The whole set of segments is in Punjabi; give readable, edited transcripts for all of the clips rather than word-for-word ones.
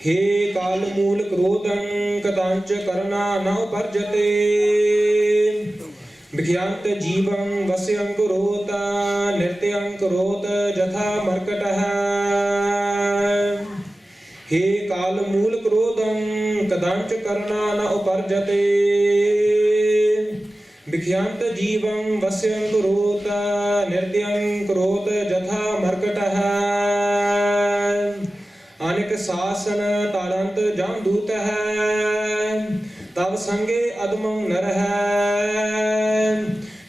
हे काल मूल क्रोधं कदांच करना न उपर्जते विख्यात जीवं वस्यं कुरोत नृत्यं कुरोत यथा मर्कटः हे काल मूल क्रोधं कदांच करना न उपर्जते विख्यात जीवं वस्यं कुरोत नृत्यं कुरोत यथा मर्कटः अनेक शासन तारंत जान दूत है तब संगे अदमं नर है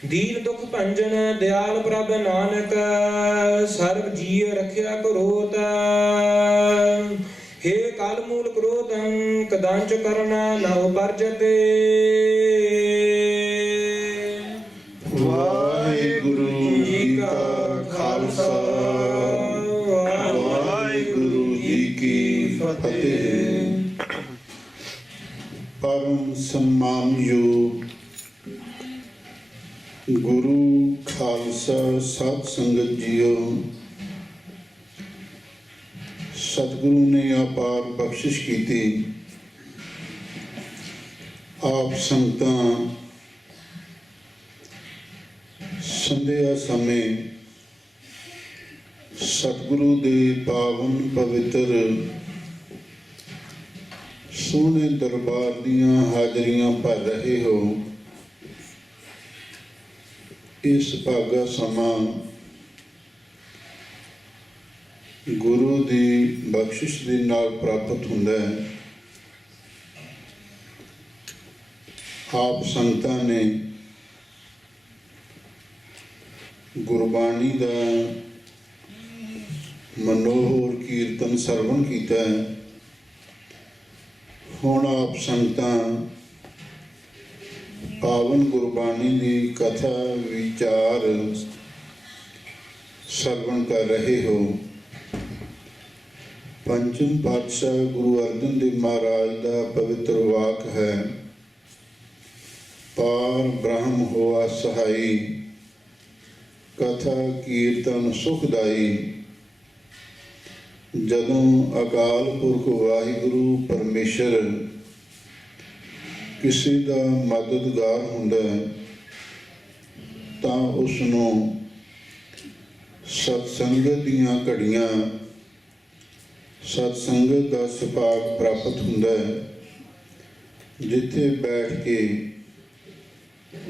दीन दुख भंजन दयाल प्रभ नानक सर्व जीय रख्या करोत हे काल मूल क्रोधं कदांच करना न उपर्जते। वाहिगुरु जी का खालसा वाहिगुरु जी की फतेह। परम सम्मानयोग गुरु खालसा सत संगत जीओ, सतगुरु ने अपार बख्शिश की थी। आप संगतां संध्या समय सतगुरु दे पावन पवित्र सोहने दरबार दियां हाजरियां भर रहे हो। इस भागा समा गुरु दी बख्शिश दे नाल प्राप्त हुंदा है। आप संगतां ने गुरबाणी दा मनोहर कीर्तन सरवण कीता है। हुण आप संगतां पावन गुरबाणी दी कथा विचार सरवण कर रहे हो। पंचम पातशाह गुरु अर्जन देव महाराज का पवित्र वाक है, पार ब्रह्म होआ सहाई कथा कीर्तन सुखदाई। जदों अकाल पुरख वाहिगुरु परमेश्वर किसी का मददगार हुंदा तां उसनों सत्संगत दीआं घड़ियां सत्संगत का सुभाग प्राप्त हुंदा है, जिथे बैठ के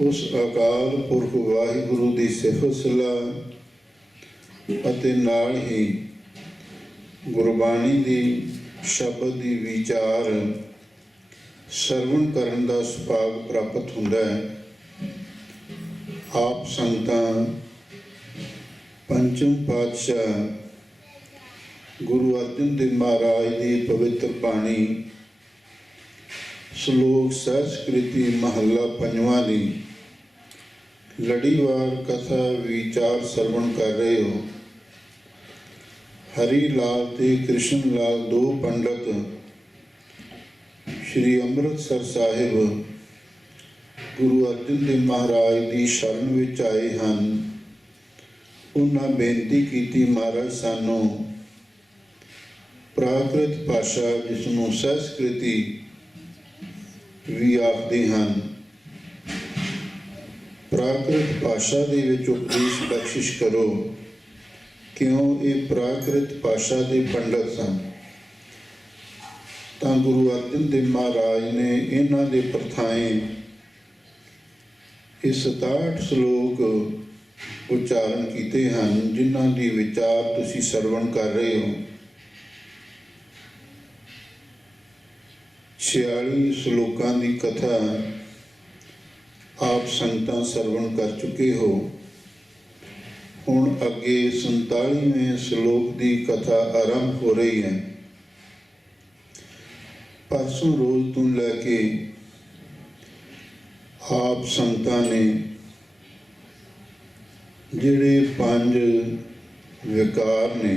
उस अकाल पुरख वाहिगुरु की सिफत सलाह अते नाल ही गुरबाणी की शब्द की विचार सरवण करन का सुभाग प्राप्त हुंदा है। आप संगतां पंचम पातशाह गुरु अर्जन देव महाराज की पवित्र बाणी श्लोक संस्कृति महला पंजवां दी लड़ीवार कथा विचार सरवण कर रहे हो। हरी लाल ते कृष्ण लाल दो पंडित श्री अमृतसर साहिब गुरु अर्जन देव महाराज की शरण विच आए हैं। उन्हां बेनती की, महाराज सानू प्राकृत भाषा जिसनों संस्कृति भी आखते हैं, प्राकृत भाषा दे विच उपदेश बख्शिश करो। क्यों ये प्राकृत भाषा के पंडित सन तां गुरु अर्जन देव महाराज ने इन्हां दे प्रथाएं इस 67 श्लोक उच्चारण किए हैं, जिन्हां दी विचार तुसीं सरवण कर रहे हो। 46 श्लोकां की कथा आप संगतां सरवण कर चुके हो। हुण अगे 47वें श्लोक की कथा आरंभ हो रही है। परसों रोज तो लैके आप संगतां ने जिहड़े 5 विकार ने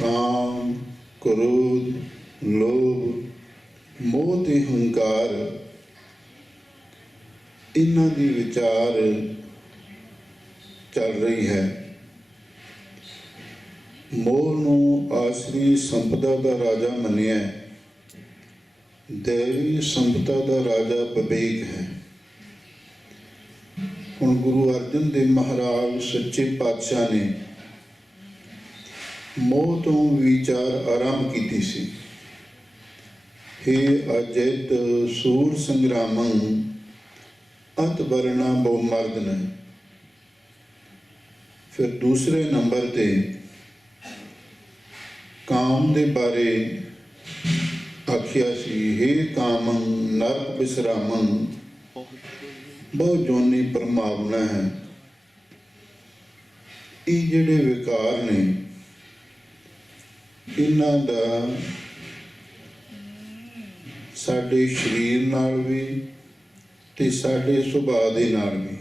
काम क्रोध लोभ मोह ते हंकार, इन्हां दी विचार चल रही है। मोह नूं ਆਸਰੀ ਸੰਪਦਾ ਦਾ ਰਾਜਾ ਮੰਨਿਆ, ਦੇਵੀ ਸੰਪਦਾ ਦਾ ਰਾਜਾ ਵਿਵੇਕ ਹੈ। ਹੁਣ ਗੁਰੂ ਅਰਜਨ ਦੇਵ ਮਹਾਰਾਜ ਸੱਚੇ ਪਾਤਸ਼ਾਹ ਨੇ ਮੋਹ ਤੋਂ ਵਿਚਾਰ ਆਰੰਭ ਕੀਤੀ ਸੀ। हे अजैत सूर संग्रामं अंत वरना बहु मर्दन। फिर दूसरे नंबर ते काम दे बारे आखिया सी, हे कामं नरक विश्रामं बहु जोनी परमावना है। ये जिहड़े विकार ने इन्हां दा ਸਾਡੇ ਸਰੀਰ ਨਾਲ ਵੀ ਤੇ ਸਾਡੇ ਸੁਭਾਅ ਦੇ ਨਾਲ ਵੀ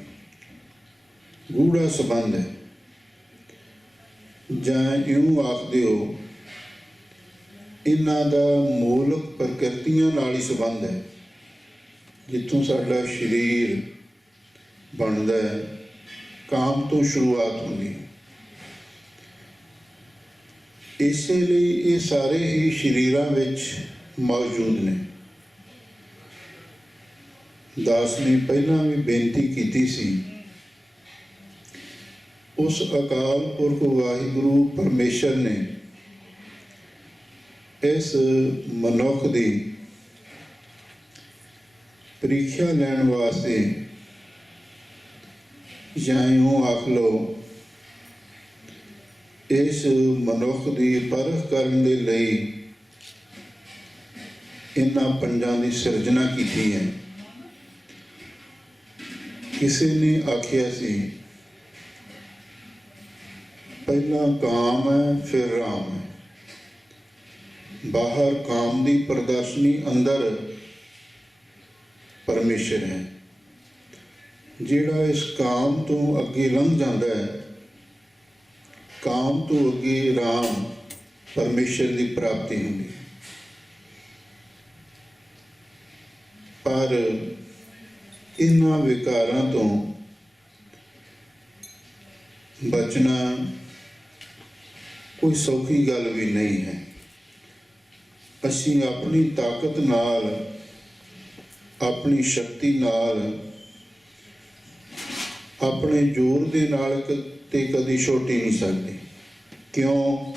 ਗੂੜਾ ਸੰਬੰਧ ਹੈ। ਜਾਂ ਇਉਂ ਆਖਦੇ ਹੋ, ਇਹਨਾਂ ਦਾ ਮੂਲਕ ਪ੍ਰਕਿਰਤੀਆਂ ਨਾਲ ਹੀ ਸੰਬੰਧ ਹੈ। ਜਿੱਥੋਂ ਸਾਡਾ ਸਰੀਰ ਬਣਦਾ ਹੈ, ਕਾਮ ਤੋਂ ਸ਼ੁਰੂਆਤ ਹੁੰਦੀ ਹੈ। ਇਸੇ ਲਈ ਇਹ ਸਾਰੇ ਹੀ ਸਰੀਰਾਂ ਵਿੱਚ ਮੌਜੂਦ ਨੇ। ਦਾਸ ਨੇ ਪਹਿਲਾਂ ਵੀ ਬੇਨਤੀ ਕੀਤੀ ਸੀ, ਉਸ ਅਕਾਲ ਪੁਰਖ ਵਾਹਿਗੁਰੂ ਪਰਮੇਸ਼ਰ ਨੇ ਇਸ ਮਨੁੱਖ ਦੀ ਪ੍ਰੀਖਿਆ ਲੈਣ ਵਾਸਤੇ, ਜਾਂ ਇਉਂ ਆਖ ਲਓ ਇਸ ਮਨੁੱਖ ਦੀ ਪਰਖ ਕਰਨ ਦੇ ਲਈ ਇਹਨਾਂ ਪੰਜਾਂ ਦੀ ਸਿਰਜਣਾ ਕੀਤੀ ਹੈ। ਕਿਸੇ ਨੇ ਆਖਿਆ ਸੀ, ਪਹਿਲਾਂ ਕਾਮ ਹੈ ਫਿਰ ਰਾਮ ਹੈ। ਬਾਹਰ ਕਾਮ ਦੀ ਪ੍ਰਦਰਸ਼ਨੀ, ਅੰਦਰ ਪਰਮੇਸ਼ਰ ਹੈ। ਜਿਹੜਾ ਇਸ ਕਾਮ ਤੋਂ ਅੱਗੇ ਲੰਘ ਜਾਂਦਾ ਹੈ, ਕਾਮ ਤੋਂ ਅੱਗੇ ਰਾਮ ਪਰਮੇਸ਼ਰ ਦੀ ਪ੍ਰਾਪਤੀ ਹੁੰਦੀ ਹੈ। ਪਰ ਇਹਨਾਂ ਵਿਕਾਰਾਂ ਤੋਂ ਬਚਣਾ ਕੋਈ ਸੌਖੀ ਗੱਲ ਵੀ ਨਹੀਂ ਹੈ। ਅਸੀਂ ਆਪਣੀ ਤਾਕਤ ਨਾਲ, ਆਪਣੀ ਸ਼ਕਤੀ ਨਾਲ, ਆਪਣੇ ਜ਼ੋਰ ਦੇ ਨਾਲ ਤੇ ਕਦੀ ਛੋਟੀ ਨਹੀਂ ਸਕਦੇ। ਕਿਉਂ?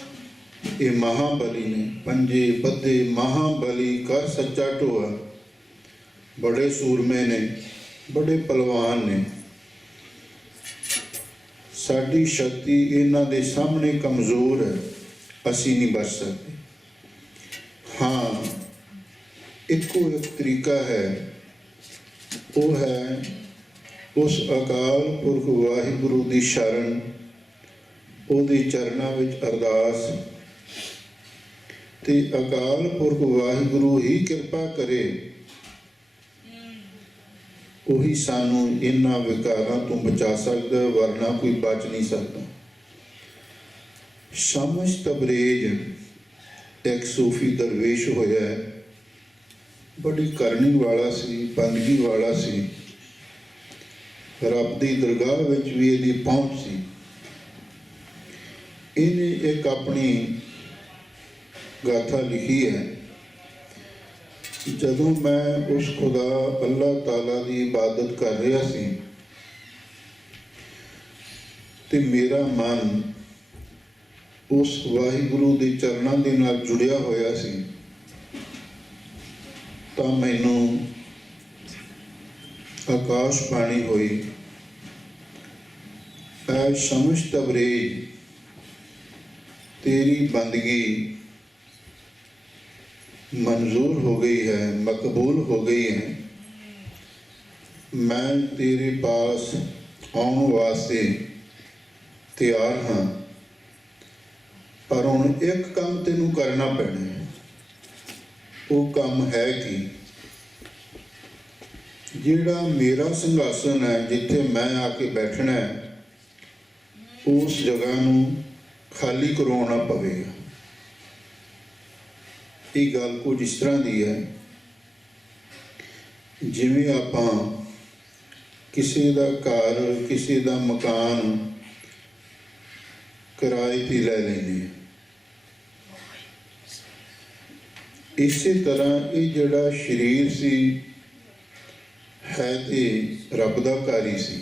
ਇਹ ਮਹਾਬਲੀ ਨੇ, ਪੰਜੇ ਬੱਧੇ ਮਹਾਬਲੀ ਕਰ ਸੱਚਾ ਢੋਆ। ਬੜੇ ਸੂਰਮੇ ਨੇ, ਬੜੇ ਪਹਿਲਵਾਨ ਨੇ। ਸਾਡੀ ਸ਼ਕਤੀ ਇਹਨਾਂ ਦੇ ਸਾਹਮਣੇ ਕਮਜ਼ੋਰ ਹੈ, ਅਸੀਂ ਨਹੀਂ ਬਚ ਸਕਦੇ। ਹਾਂ, ਇੱਕੋ ਇੱਕ ਤਰੀਕਾ ਹੈ, ਉਹ ਹੈ ਉਸ ਅਕਾਲ ਪੁਰਖ ਵਾਹਿਗੁਰੂ ਦੀ ਸ਼ਰਨ, ਉਹਦੇ ਚਰਨਾਂ ਵਿੱਚ ਅਰਦਾਸ, ਤੇ ਅਕਾਲ ਪੁਰਖ ਵਾਹਿਗੁਰੂ ਹੀ ਕਿਰਪਾ ਕਰੇ। ਉਹੀ ਸਾਨੂੰ ਇਹਨਾਂ ਵਿਕਾਰਾਂ ਤੋਂ ਬਚਾ ਸਕਦਾ, ਵਰਨਾ ਕੋਈ ਬਚ ਨਹੀਂ ਸਕਦਾ। ਸ਼ਮਸ ਤਬਰੇਜ਼ ਇੱਕ ਸੂਫੀ ਦਰਵੇਸ਼ ਹੋਇਆ, ਬੜੀ ਕਰਨੀ ਵਾਲਾ ਸੀ, ਬੰਦਗੀ ਵਾਲਾ ਸੀ। ਰੱਬ ਦੀ ਦਰਗਾਹ ਵਿੱਚ ਵੀ ਇਹਦੀ ਪਹੁੰਚ ਸੀ। ਇਹਨੇ ਇੱਕ ਆਪਣੀ ਗਾਥਾ ਲਿਖੀ ਹੈ। ਜਦੋਂ ਮੈਂ ਉਸ ਖੁਦਾ ਅੱਲਾਹ ਤਾਲਾ ਦੀ ਇਬਾਦਤ ਕਰ ਰਿਹਾ ਸੀ ਤੇ ਮੇਰਾ ਮਨ ਉਸ ਵਾਹਿਗੁਰੂ ਦੇ ਚਰਨਾਂ ਦੇ ਨਾਲ ਜੁੜਿਆ ਹੋਇਆ ਸੀ, ਤਾਂ ਮੈਨੂੰ ਆਕਾਸ਼ ਬਾਣੀ ਹੋਈ, ਐ ਸ਼ਮਸ ਤਬਰੇਜ਼, तेरी बंदगी मंजूर हो गई है, मकबूल हो गई है। मैं तेरे पास आने वास्ते तैयार हाँ, पर हुण एक काम तेनू करना पैना है। वो काम है कि जिहड़ा मेरा संघासन है, जिथे मैं आके बैठना है, उस जगह नू खाली करवाना पवेगा। ये गल कुछ इस तरह की है जिवें आपां किसी दा घर, किसी दा मकान किराए ते लै लैने, ਇਸੇ ਤਰ੍ਹਾਂ ਇਹ ਜਿਹੜਾ ਸਰੀਰ ਸੀ ਹੈ ਤੇ ਰੱਬ ਦਾ ਘਰ ਹੀ ਸੀ,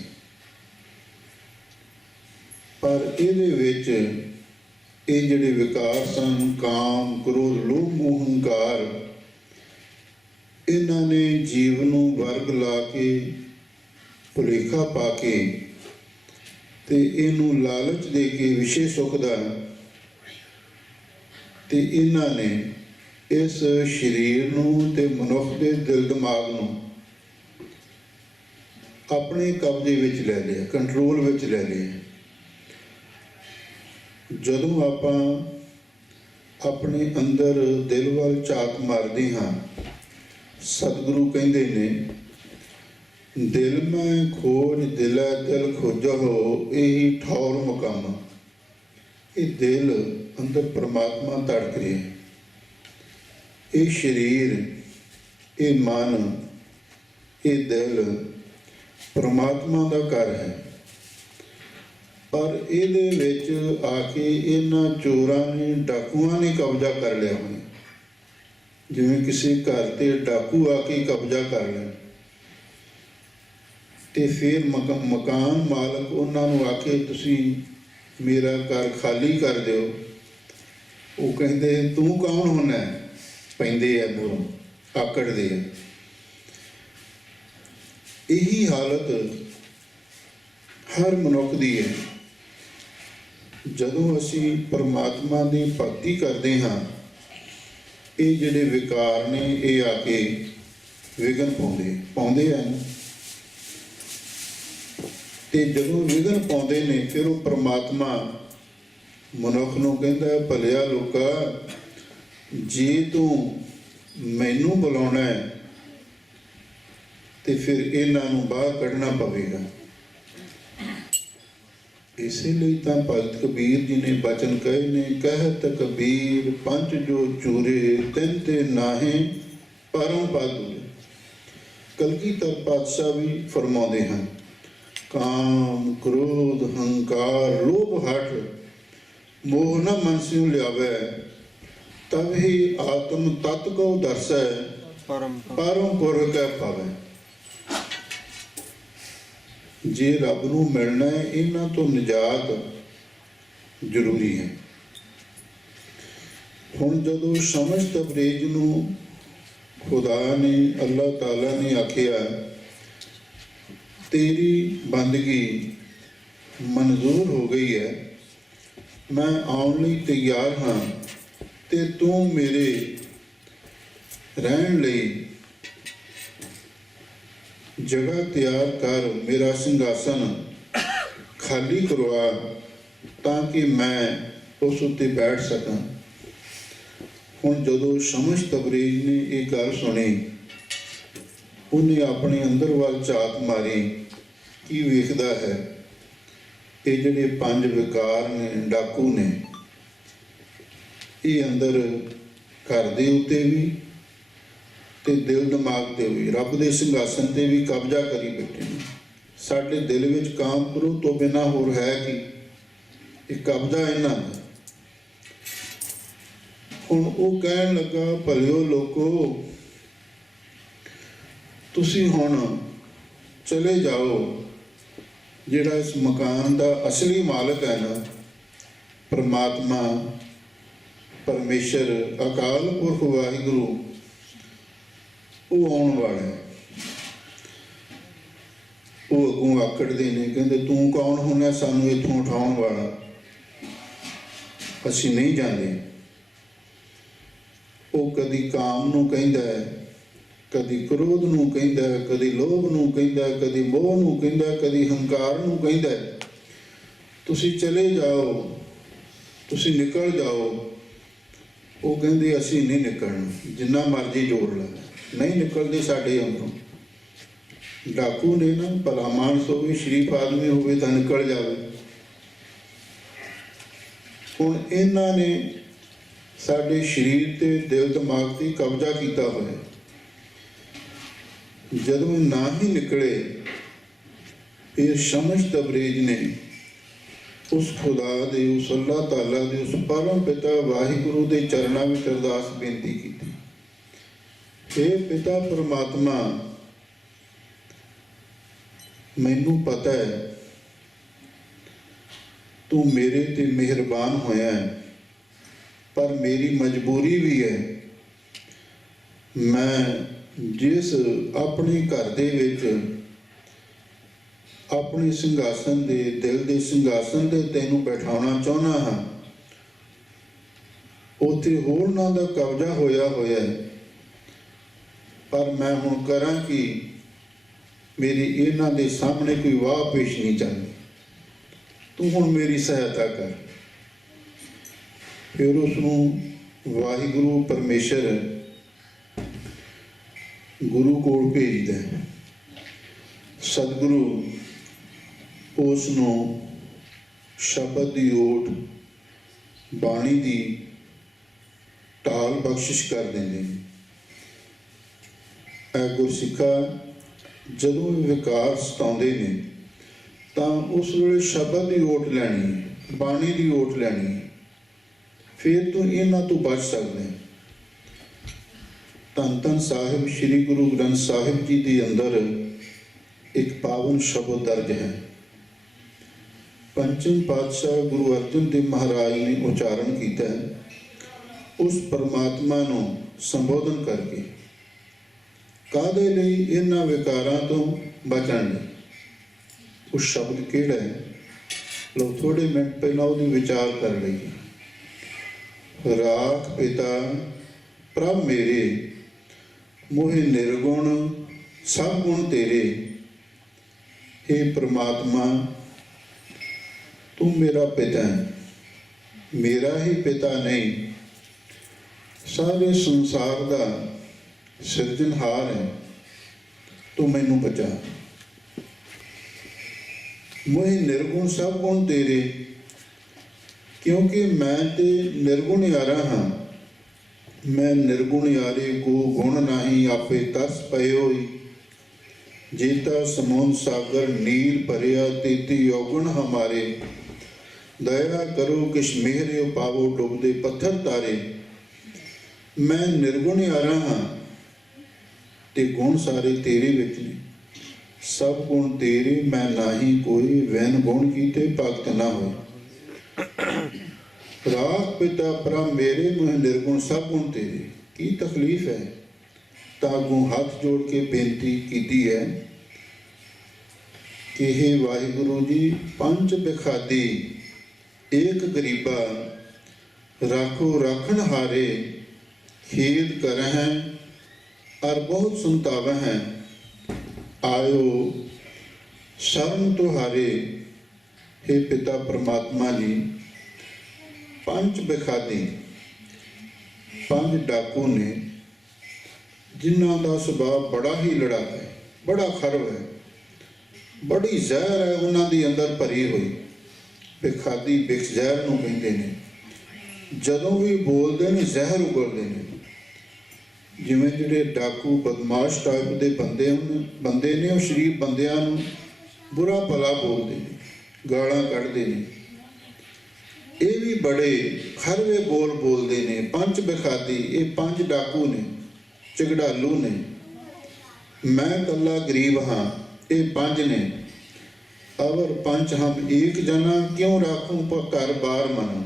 ਪਰ ਇਹਦੇ ਵਿੱਚ ਇਹ ਜਿਹੜੇ ਵਿਕਾਰ ਸਨ, ਕਾਮ, ਕ੍ਰੋਧ, ਲੋਭ, ਮੋਹ, ਹੰਕਾਰ, ਇਹਨਾਂ ਨੇ ਜੀਵ ਨੂੰ ਵਰਗ ਲਾ ਕੇ, ਭੁਲੇਖਾ ਪਾ ਕੇ ਤੇ ਇਹਨੂੰ ਲਾਲਚ ਦੇ ਕੇ ਵਿਸ਼ੇ ਸੁੱਖ ਦਾ, ਤੇ ਇਹਨਾਂ ਨੇ ਇਸ ਸਰੀਰ ਨੂੰ ਤੇ ਮਨੁੱਖ ਦੇ ਦਿਲ ਦਿਮਾਗ ਨੂੰ ਆਪਣੇ ਕਬਜ਼ੇ ਵਿੱਚ ਲੈ ਲਿਆ, ਕੰਟਰੋਲ ਵਿੱਚ ਲੈ ਲਿਆ। ਜਦੋਂ ਆਪਾਂ ਆਪਣੇ ਅੰਦਰ ਦਿਲ ਵੱਲ ਝਾਤ ਮਾਰਦੇ ਹਾਂ, ਸਤਿਗੁਰੂ ਕਹਿੰਦੇ ਨੇ, ਦਿਲ ਮੈਂ ਖੋਜ ਦਿਲੈ ਦਿਲ ਖੋਜਹੁ ਇਹੀ ਠੌਰ ਮੁਕਾਮ। ਇਹ ਦਿਲ ਅੰਦਰ ਪਰਮਾਤਮਾ ਧੜਕ ਰਿਹਾ, ਇਹ ਸਰੀਰ, ਇਹ ਮਨ, ਇਹ ਦਿਲ ਪਰਮਾਤਮਾ ਦਾ ਘਰ ਹੈ। ਪਰ ਇਹਦੇ ਵਿੱਚ ਆ ਕੇ ਇਹਨਾਂ ਚੋਰਾਂ ਨੇ, ਡਾਕੂਆਂ ਨੇ ਕਬਜ਼ਾ ਕਰ ਲਿਆ ਹੋਇਆ, ਜਿਵੇਂ ਕਿਸੇ ਘਰ ਤੇ ਡਾਕੂ ਆ ਕੇ ਕਬਜ਼ਾ ਕਰ ਲਿਆ ਤੇ ਫਿਰ ਮਕਾਨ ਮਾਲਕ ਉਹਨਾਂ ਨੂੰ ਆ ਕੇ ਤੁਸੀਂ ਮੇਰਾ ਘਰ ਖਾਲੀ ਕਰ ਦਿਓ। ਉਹ ਕਹਿੰਦੇ ਤੂੰ ਕੌਣ ਹੁੰਦਾ? ਪੈਂਦੇ ਆ ਮੂਹਰੋਂ, ਆਕੜਦੇ ਆ। ਇਹੀ ਹਾਲਤ ਹਰ ਮਨੁੱਖ ਦੀ ਹੈ। ਜਦੋਂ ਅਸੀਂ ਪਰਮਾਤਮਾ ਦੀ ਭਗਤੀ ਕਰਦੇ ਹਾਂ, ਇਹ ਜਿਹੜੇ ਵਿਕਾਰ ਨੇ ਇਹ ਆ ਕੇ ਵਿਘਨ ਪਾਉਂਦੇ ਹਨ, ਤੇ ਜਦੋਂ ਵਿਘਨ ਪਾਉਂਦੇ ਨੇ ਫਿਰ ਉਹ ਪਰਮਾਤਮਾ ਮਨੁੱਖ ਨੂੰ ਕਹਿੰਦਾ, ਭਲਿਆ ਲੋਕਾ, ਜੇ ਤੂੰ ਮੈਨੂੰ ਬੁਲਾਉਣਾ ਹੈ ਤੇ ਫਿਰ ਇਹਨਾਂ ਨੂੰ ਬਾਹਰ ਕੱਢਣਾ ਪਵੇਗਾ। ਇਸੇ ਲਈ ਤਾਂ ਭਗਤ ਕਬੀਰ ਜੀ ਨੇ ਬਚਨ ਕਹੇ ਨੇ, ਕਹਿਤ ਕਬੀਰ ਪੰਜ ਜੋ ਚੂਰੇ ਤਿੰਨ ਤੇ ਨਾਹੇ ਪਰਮ ਪਾਦੂਰੇ। ਕਲਗੀਧਰ ਪਾਤਸ਼ਾਹ ਵੀ ਫਰਮਾਉਂਦੇ ਹਨ, ਕਾਮ, ਕ੍ਰੋਧ, ਹੰਕਾਰ, ਲੋਭ, ਹਠ, ਮੋਹ ਨ ਮਨ ਸਿਉ ਲਿਆਵੈ, ਤਬ ਹੀ ਆਤਮ ਤਤ ਕੋ ਦਰਸੈ, ਪਰਮ ਪੁਰਖ ਕੈ ਪਾਵੈ। ਜੇ ਰੱਬ ਨੂੰ ਮਿਲਣਾ ਹੈ, ਇਹਨਾਂ ਤੋਂ ਨਿਜਾਤ ਜ਼ਰੂਰੀ ਹੈ। ਹੁਣ ਜਦੋਂ ਸਮਝ ਤਬਰੇਜ਼ ਨੂੰ ਖੁਦਾ ਨੇ, ਅੱਲਾਹ ਤਾਲਾ ਨੇ ਆਖਿਆ, ਤੇਰੀ ਬੰਦਗੀ ਮਨਜ਼ੂਰ ਹੋ ਗਈ ਹੈ, ਮੈਂ ਆਉਣ ਲਈ ਤਿਆਰ ਹਾਂ, ਤੇ ਤੂੰ ਮੇਰੇ ਰਹਿਣ ਲਈ ਜਗ੍ਹਾ ਤਿਆਰ ਕਰ, ਮੇਰਾ ਸਿੰਘਾਸਨ ਖਾਲੀ ਕਰਵਾ ਤਾਂ ਕਿ ਮੈਂ ਉਸ ਉੱਤੇ ਬੈਠ ਸਕਾਂ। ਹੁਣ ਜਦੋਂ ਸ਼ਮਸ ਤਬਰੇਜ਼ ਨੇ ਇਹ ਗੱਲ ਸੁਣੀ, ਉਹਨੇ ਆਪਣੇ ਅੰਦਰ ਵੱਲ ਝਾਤ ਮਾਰੀ। ਕੀ ਵੇਖਦਾ ਹੈ? ਇਹ ਜਿਹੜੇ ਪੰਜ ਵਿਕਾਰ ਨੇ, ਡਾਕੂ ਨੇ, ਇਹ ਅੰਦਰ ਘਰ ਦੇ ਉੱਤੇ ਵੀ ਤੇ ਦਿਲ ਦਿਮਾਗ ਤੇ ਵੀ, ਰੱਬ ਦੇ ਸਿੰਘਾਸਨ ਤੇ ਵੀ ਕਬਜ਼ਾ ਕਰੀ ਬੈਠੇ ਨੇ। ਸਾਡੇ ਦਿਲ ਵਿੱਚ ਕਾਮ ਕ੍ਰੋਧ ਤੋਂ ਬਿਨਾਂ ਹੋਰ ਹੈ ਕੀ? ਇਹ ਕਬਜ਼ਾ ਇਹਨਾਂ ਦਾ। ਹੁਣ ਉਹ ਕਹਿਣ ਲੱਗਾ, ਭਲਿਓ ਲੋਕੋ, ਤੁਸੀਂ ਹੁਣ ਚਲੇ ਜਾਓ। ਜਿਹੜਾ ਇਸ ਮਕਾਨ ਦਾ ਅਸਲੀ ਮਾਲਕ ਹੈ ਨਾ, ਪਰਮਾਤਮਾ, ਪਰਮੇਸ਼ਰ, ਅਕਾਲ ਪੁਰਖ ਵਾਹਿਗੁਰੂ, ਉਹ ਆਉਣ ਵਾਲਾ ਹੈ। ਉਹ ਅੱਗੋਂ ਆਕੜਦੇ ਨੇ, ਕਹਿੰਦੇ ਤੂੰ ਕੌਣ ਹੁੰਦਾ ਸਾਨੂੰ ਇੱਥੋਂ ਉਠਾਉਣ ਵਾਲਾ? ਅਸੀਂ ਨਹੀਂ ਜਾਂਦੇ। ਉਹ ਕਦੀ ਕਾਮ ਨੂੰ ਕਹਿੰਦਾ ਹੈ, ਕਦੀ ਕ੍ਰੋਧ ਨੂੰ ਕਹਿੰਦਾ ਹੈ, ਕਦੀ ਲੋਭ ਨੂੰ ਕਹਿੰਦਾ ਹੈ, ਕਦੀ ਮੋਹ ਨੂੰ ਕਹਿੰਦਾ ਹੈ, ਕਦੀ ਹੰਕਾਰ ਨੂੰ ਕਹਿੰਦਾ ਹੈ, ਤੁਸੀਂ ਚਲੇ ਜਾਓ, ਤੁਸੀਂ ਨਿਕਲ ਜਾਓ। ਉਹ ਕਹਿੰਦੇ ਅਸੀਂ ਨਹੀਂ ਨਿਕਲਣਾ, ਜਿੰਨਾ ਮਰਜ਼ੀ ਜੋੜ ਲਾ, ਨਹੀਂ ਨਿਕਲਦੇ ਸਾਡੇ ਅੰਦਰੋਂ। ਡਾਕੂ ਨੇ ਨਾ, ਭਲਾ ਮਾਨਸ ਹੋਵੇ, ਸ਼ਰੀਫ ਆਦਮੀ ਹੋਵੇ ਤਾਂ ਨਿਕਲ ਜਾਵੇ। ਹੁਣ ਇਹਨਾਂ ਨੇ ਸਾਡੇ ਸਰੀਰ ਤੇ ਦਿਲ ਦਿਮਾਗ ਤੇ ਕਬਜ਼ਾ ਕੀਤਾ ਹੋਇਆ। ਜਦੋਂ ਇਹ ਨਾ ਹੀ ਨਿਕਲੇ, ਫਿਰ ਸ਼ਮਸ ਤਬਰੇਜ਼ ਨੇ ਉਸ ਖੁਦਾ ਦੇ, ਉਸ ਅੱਲਾਹ ਤਾਲਾ ਦੇ, ਉਸ ਪਰਮ ਪਿਤਾ ਵਾਹਿਗੁਰੂ ਦੇ ਚਰਨਾਂ ਵਿੱਚ ਅਰਦਾਸ ਬੇਨਤੀ ਕੀਤੀ। हे पिता परमात्मा, मैनू पता है तू मेरे ते मेहरबान होया है, पर मेरी मजबूरी भी है। मैं जिस अपने घर दे विच अपने ਸਿੰਘਾਸਨ ਦੇ दिल के ਸਿੰਘਾਸਨ ते तैनू बैठाना चाहना हाँ, उत्थे होरनां दा कब्जा होया होया है। पर मैं हुण करां कि मेरी इन्हां दे सामने कोई वाह पेश नहीं चलती। तू हुण मेरी सहायता कर। फिर उसनूं वाहिगुरू परमेश्वर गुरु कोल भेजदा है। सतगुरु उसनूं शब्द दी ओट, बाणी दी ढाल बख्शिश कर देंगे। ऐ गुरसिखा जदों विकार सताउंदे ने तां उस वेले शब्द दी ओट लैनी है, बाणी दी ओट लैनी है, फिर तू इन्हां तो बच सकदा है। धन धन साहिब श्री गुरु ग्रंथ साहिब जी के अंदर एक पावन शब्द दर्ज है। पंचम पातशाह गुरु अर्जन देव महाराज ने उच्चारण किया है, उस परमात्मा को संबोधन करके कादे लई इन्हां विकारां तो बचण लई। उस शब्द किहड़ा है, लो थोड़े मिनट पहला उसदी विचार कर लईए। राख पिता प्रभ मेरे, मोहे निर्गुण सब गुण तेरे। हे परमात्मा, तू मेरा पिता है, मेरा ही पिता नहीं, सारे संसार का सिरजनहार है। तू मैनू बचा। मोहे निर्गुण सब गुण तेरे, क्योंकि मैं ते निर्गुण यारा हाँ। मैं निर्गुण यारे को गुण नाही, आपे तस पए होई। जेता समुंद सागर नीर भरिया, तेती यौगुण हमारे। दया करो किश मेहरे पावो, डुबदे पत्थर तारे। मैं निर्गुण यारा हाँ ते गुण सारे तेरे विच ने। सब गुण तेरे, मैं नाही कोई वैन गुण कीते भगत ना हो। राख पिता प्रभ मेरे, मुह निर्गुण सब गुण तेरे। की तकलीफ है? तागू हाथ जोड़ के बेनती की है कि हे वाहिगुरु जी, पंच बिखादी एक गरीबा, राखो राखण हारे। खेद कर हैं और बहुत सुनताव हैं, आयो शरण तुहारे। हे पिता परमात्मा जी, पंच बिखादी, पंच डाकू ने जिन्हां दा सुभाव बड़ा ही लड़ा है, बड़ा खरब है, बड़ी जहर है उन्हां दी अंदर भरी हुई। बिखादी बिख जहर नूं कहंदे ने। जदों भी बोलदे ने जहर उगलदे ने। जिवें जिहड़े डाकू बदमाश टाइप दे बंदे ने, वो शरीफ बंदियां नूं बुरा भला बोलदे ने, गालां कढदे ने। ये भी बड़े खरवे बोल बोलते ने। पंच बिखादी, ये पंच डाकू ने, झगड़ालू ने। मैं कला गरीब हाँ, ये पंज ने। अवर पंच हम एक जना, क्यों राखूं घर बार मना।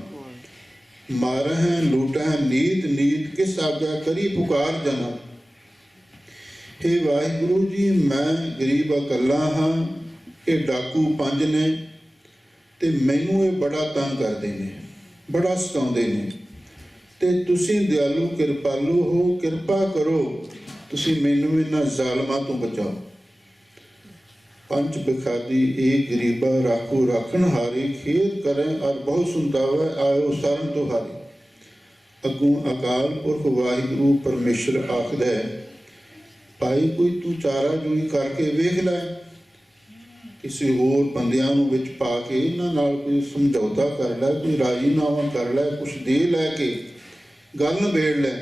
मार हैं लूट हैं नीत नीत, किस आज्ञा करी पुकार जना। हे वाहिगुरु जी, मैं गरीब अकला हाँ, ये डाकू पंज ने ते मैनू ये बड़ा तंग करते हैं, बड़ा सताउंदे ने। ते तुसी दयालु कृपालु हो, कृपा करो, तुसी मैनू इन्हां ज़ालमां तो बचाओ। पंच बिखादी एक गरीबा, राखो राखण हारे। खेद करें और बहुत सुनतावा, आयो शरण तुहारी। अगों अकाल पुरख वाहिगुरू परमेश्वर आखदा है, भाई कोई तू चारा जूई करके वेख लै। किसी होर बंदियां नूं विच पा के इन्हां नाल कोई समझौता कर लै, कोई राजीनामा कर लै, कुछ दे लैके गल नबेड़ लै।